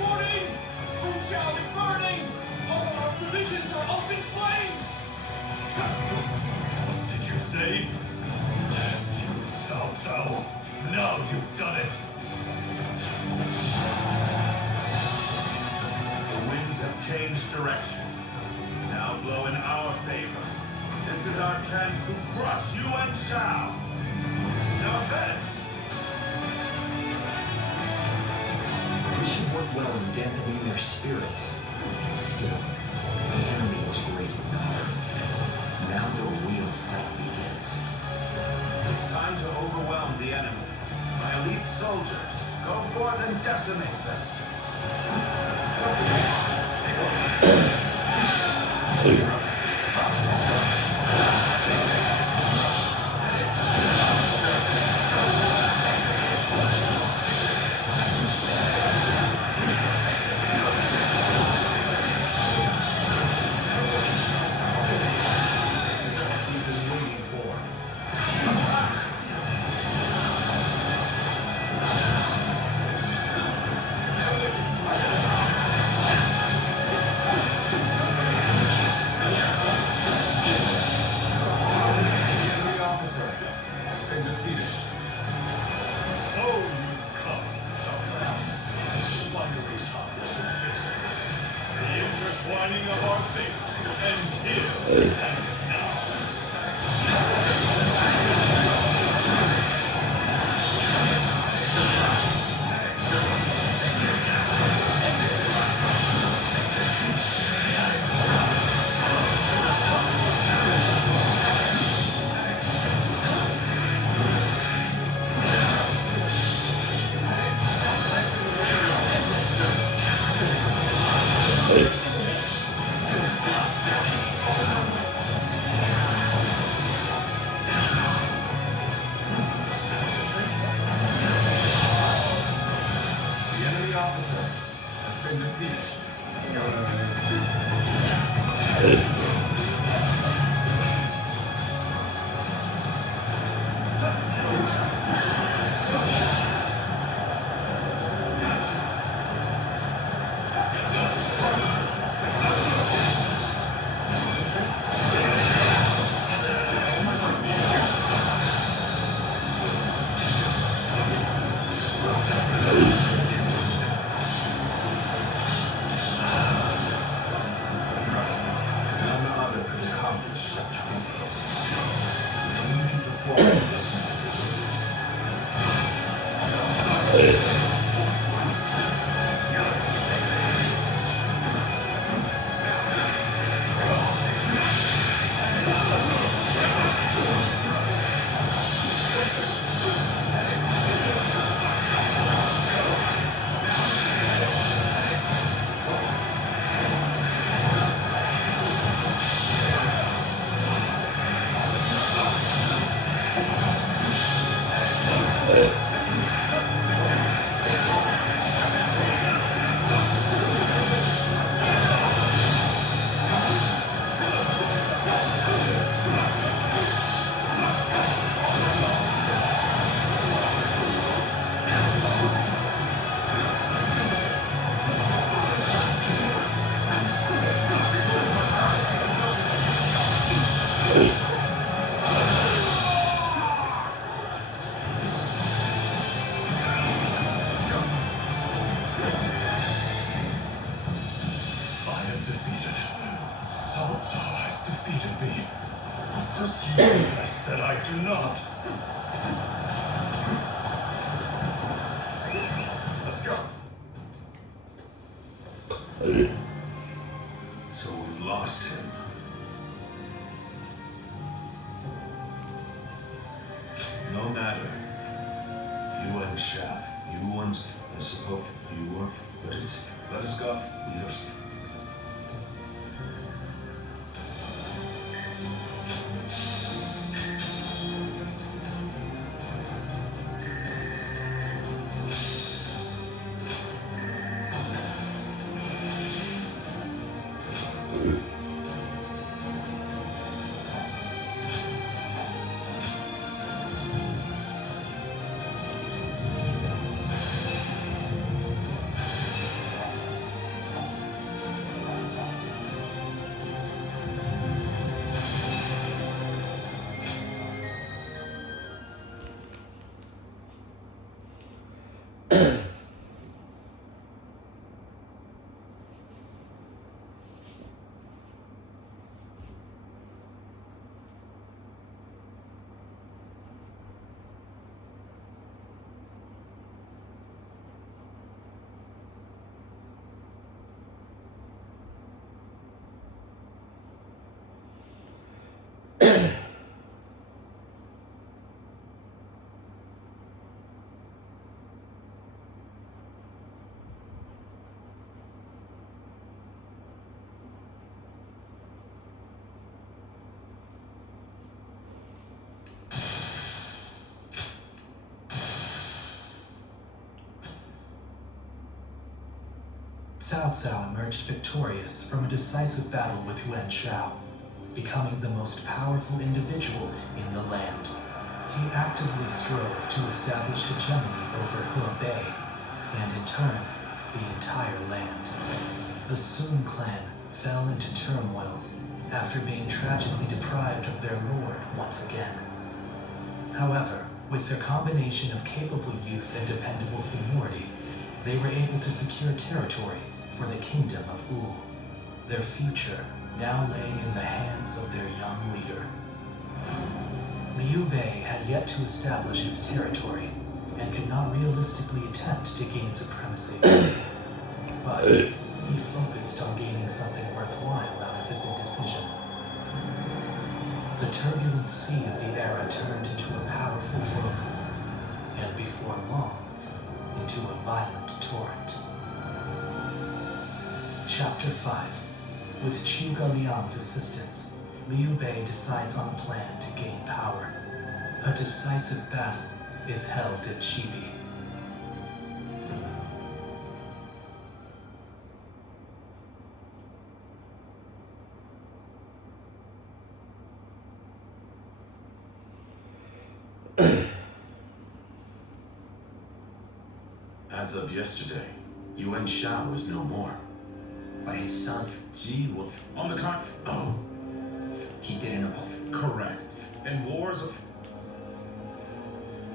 Warning! Wu Chao is burning! All our provisions are up in flames! What did you say? Damn you, Cao Cao! Now you've done it! The winds have changed direction. Now blow in our favor. This is our chance to crush you and Shao. Now bet! This should work well in dampening their spirits. Still, the enemy is great in number. Now the real fight begins. It's time to overwhelm the enemy. My elite soldiers, go forth and decimate them. This is what we've been waiting for. The enemy officer has been defeated. So you come, Cao Cao. Wondery times of business. The intertwining of our fates ends here and now. The enemy officer has been defeated. None other could accomplish such feats. I need you to perform this method. I am defeated. Cao Cao has defeated me. Does he possess that I do not? Let's go. So we've lost him. matter. You and Shao, you ones, I suppose you were, but it's, let us go. We have. Cao Cao emerged victorious from a decisive battle with Yuan Shao, becoming the most powerful individual in the land. He actively strove to establish hegemony over Hebei, and in turn, the entire land. The Sun clan fell into turmoil after being tragically deprived of their lord once again. However, with their combination of capable youth and dependable seniority, they were able to secure territory for the kingdom of Wu. Their future now lay in the hands of their young leader. Liu Bei had yet to establish his territory and could not realistically attempt to gain supremacy. But he focused on gaining something worthwhile out of his indecision. The turbulent sea of the era turned into a powerful whirlpool, and before long, into a violent torrent. Chapter 5. With Zhuge Liang's assistance, Liu Bei decides on a plan to gain power. A decisive battle is held at Chibi. As of yesterday, Yuan Shao is no more. But his son, Ji will... On the con... Oh, he didn't... Correct. In wars...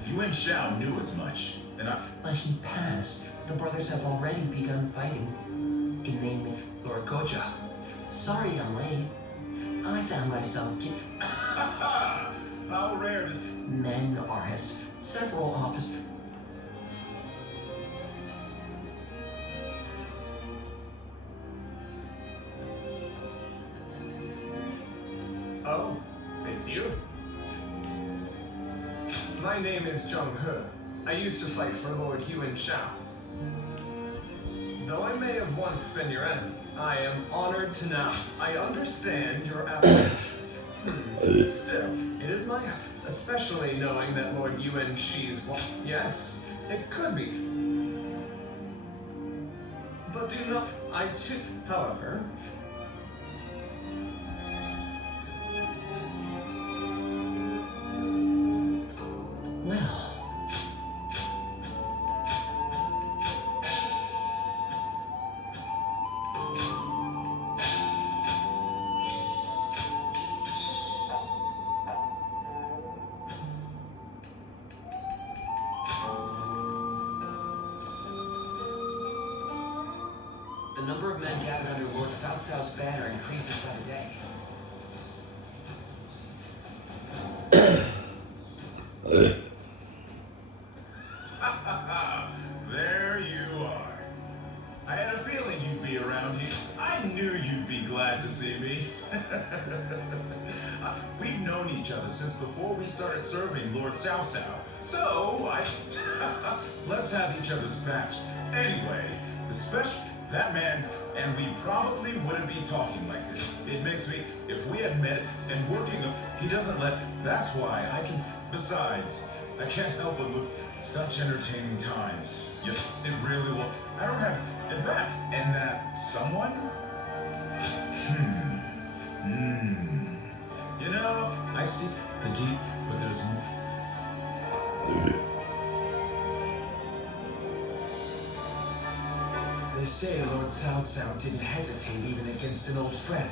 Yuan Shao knew as much, and I... But he passed. The brothers have already begun fighting. In name of Lord Goja. Sorry I'm late. I found myself How rare does... Men are as several officers. Oh, it's you? My name is Zheng He. I used to fight for Lord Yuan Shao. Though I may have once been your enemy, I am honored to now. I understand your apprehension. Still, it is my... especially knowing that Lord Yuan Shi's... Yes, it could be. But do not... I too... However... Well... The number of men gathered under Lord Cao Cao's banner increases by the day. There you are. I had a feeling you'd be around here. I knew you'd be glad to see me. We've known each other other since before we started serving Lord Cao Cao. So, let's have each other's backs. Anyway, especially that man, and we probably wouldn't be talking like this. It makes me, if we had met and working, he doesn't let, that's why I can, besides, I can't help but look such entertaining times. Yes, it really will. I don't have, and that someone? You know, I see the deep, but there's more. They say Lord Cao Cao didn't hesitate even against an old friend.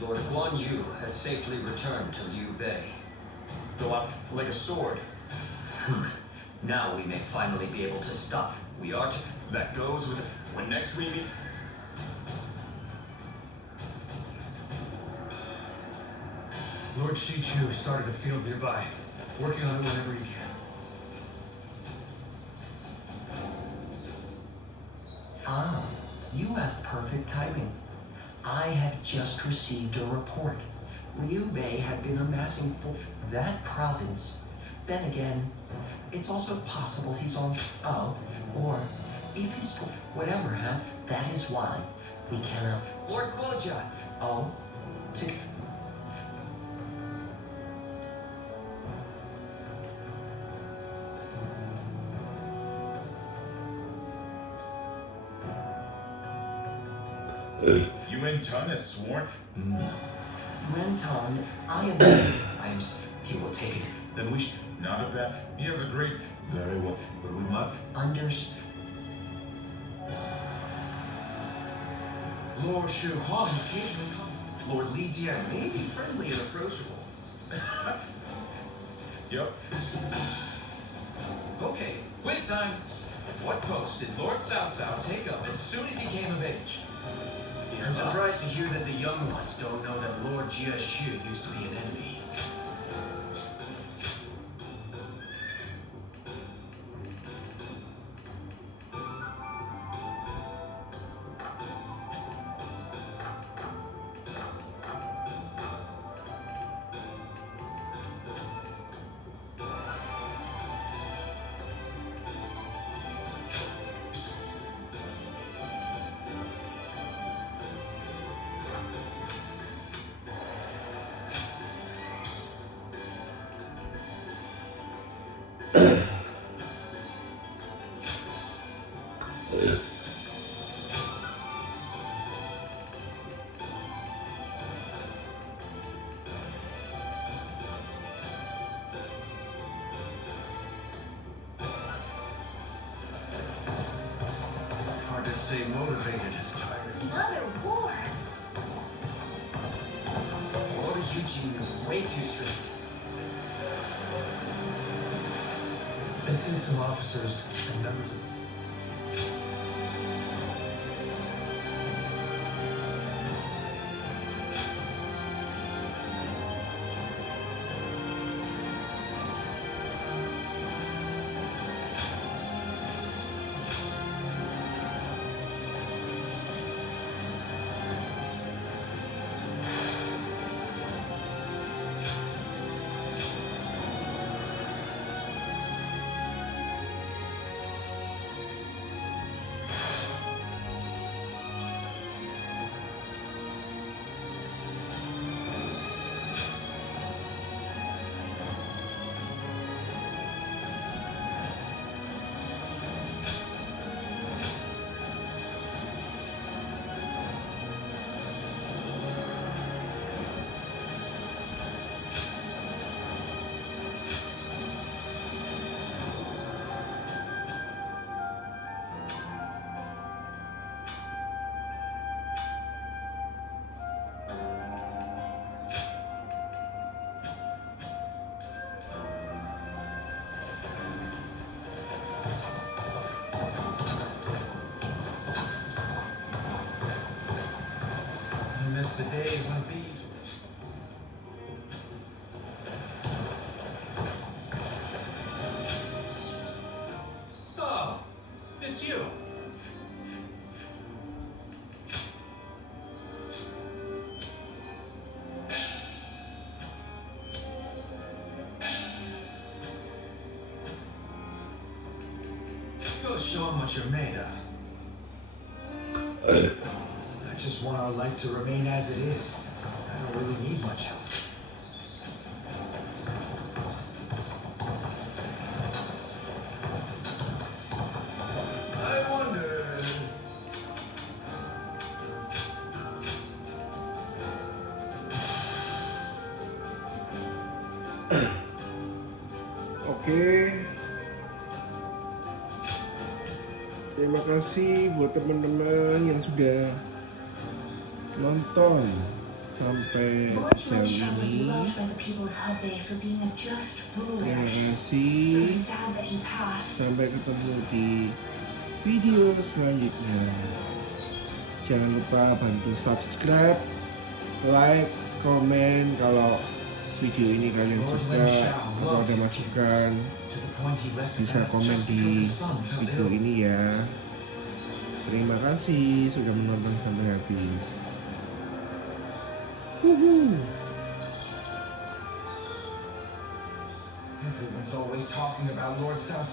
Lord Guan Yu has safely returned to Liu Bei. Go up like a sword. Now we may finally be able to stop. We are to... That goes with when next we meet. Lord Shichu started a field nearby, working on it whenever he can. Ah, you have perfect timing. I have just received a report. Liu Bei had been amassing for that province. Then again, it's also possible he's on... Oh, or if he's... Whatever, huh? That is why we cannot... Lord Guoja! Oh, to... Yuan Tun has sworn? Yuan Tun, I am... He will take it. Then we should... Not a bad. He has a great. Very well, but we must. Lord Shu Huang occasionally comes. Lord Li Dian may be friendly and approachable. Yup. Okay, quiz time. What post did Lord Cao Cao take up as soon as he came of age? I'm surprised to hear that the young ones don't know that Lord Jia Shu used to be an enemy. Hard to stay motivated as tired. Another war. Lord Eugene is way too strict. They say some officers and members of... The days when these. Oh, it's you. what you're made of. I just want our life to remain as it is. I don't really need much else. I wonder. Oke. Terima kasih buat teman-teman yang sudah nonton sampai Lord sejauh Yonsha was ini. loved by the people of Hebei for being a just ruler. Terima So kasih. sad that he passed. Sampai ketemu di video selanjutnya. Jangan lupa bantu subscribe, like, komen kalau video ini kalian suka atau ada masukan. Bisa komen di video ini ya. Terima kasih sudah menonton sampai habis. Everyone's always talking about Lord South.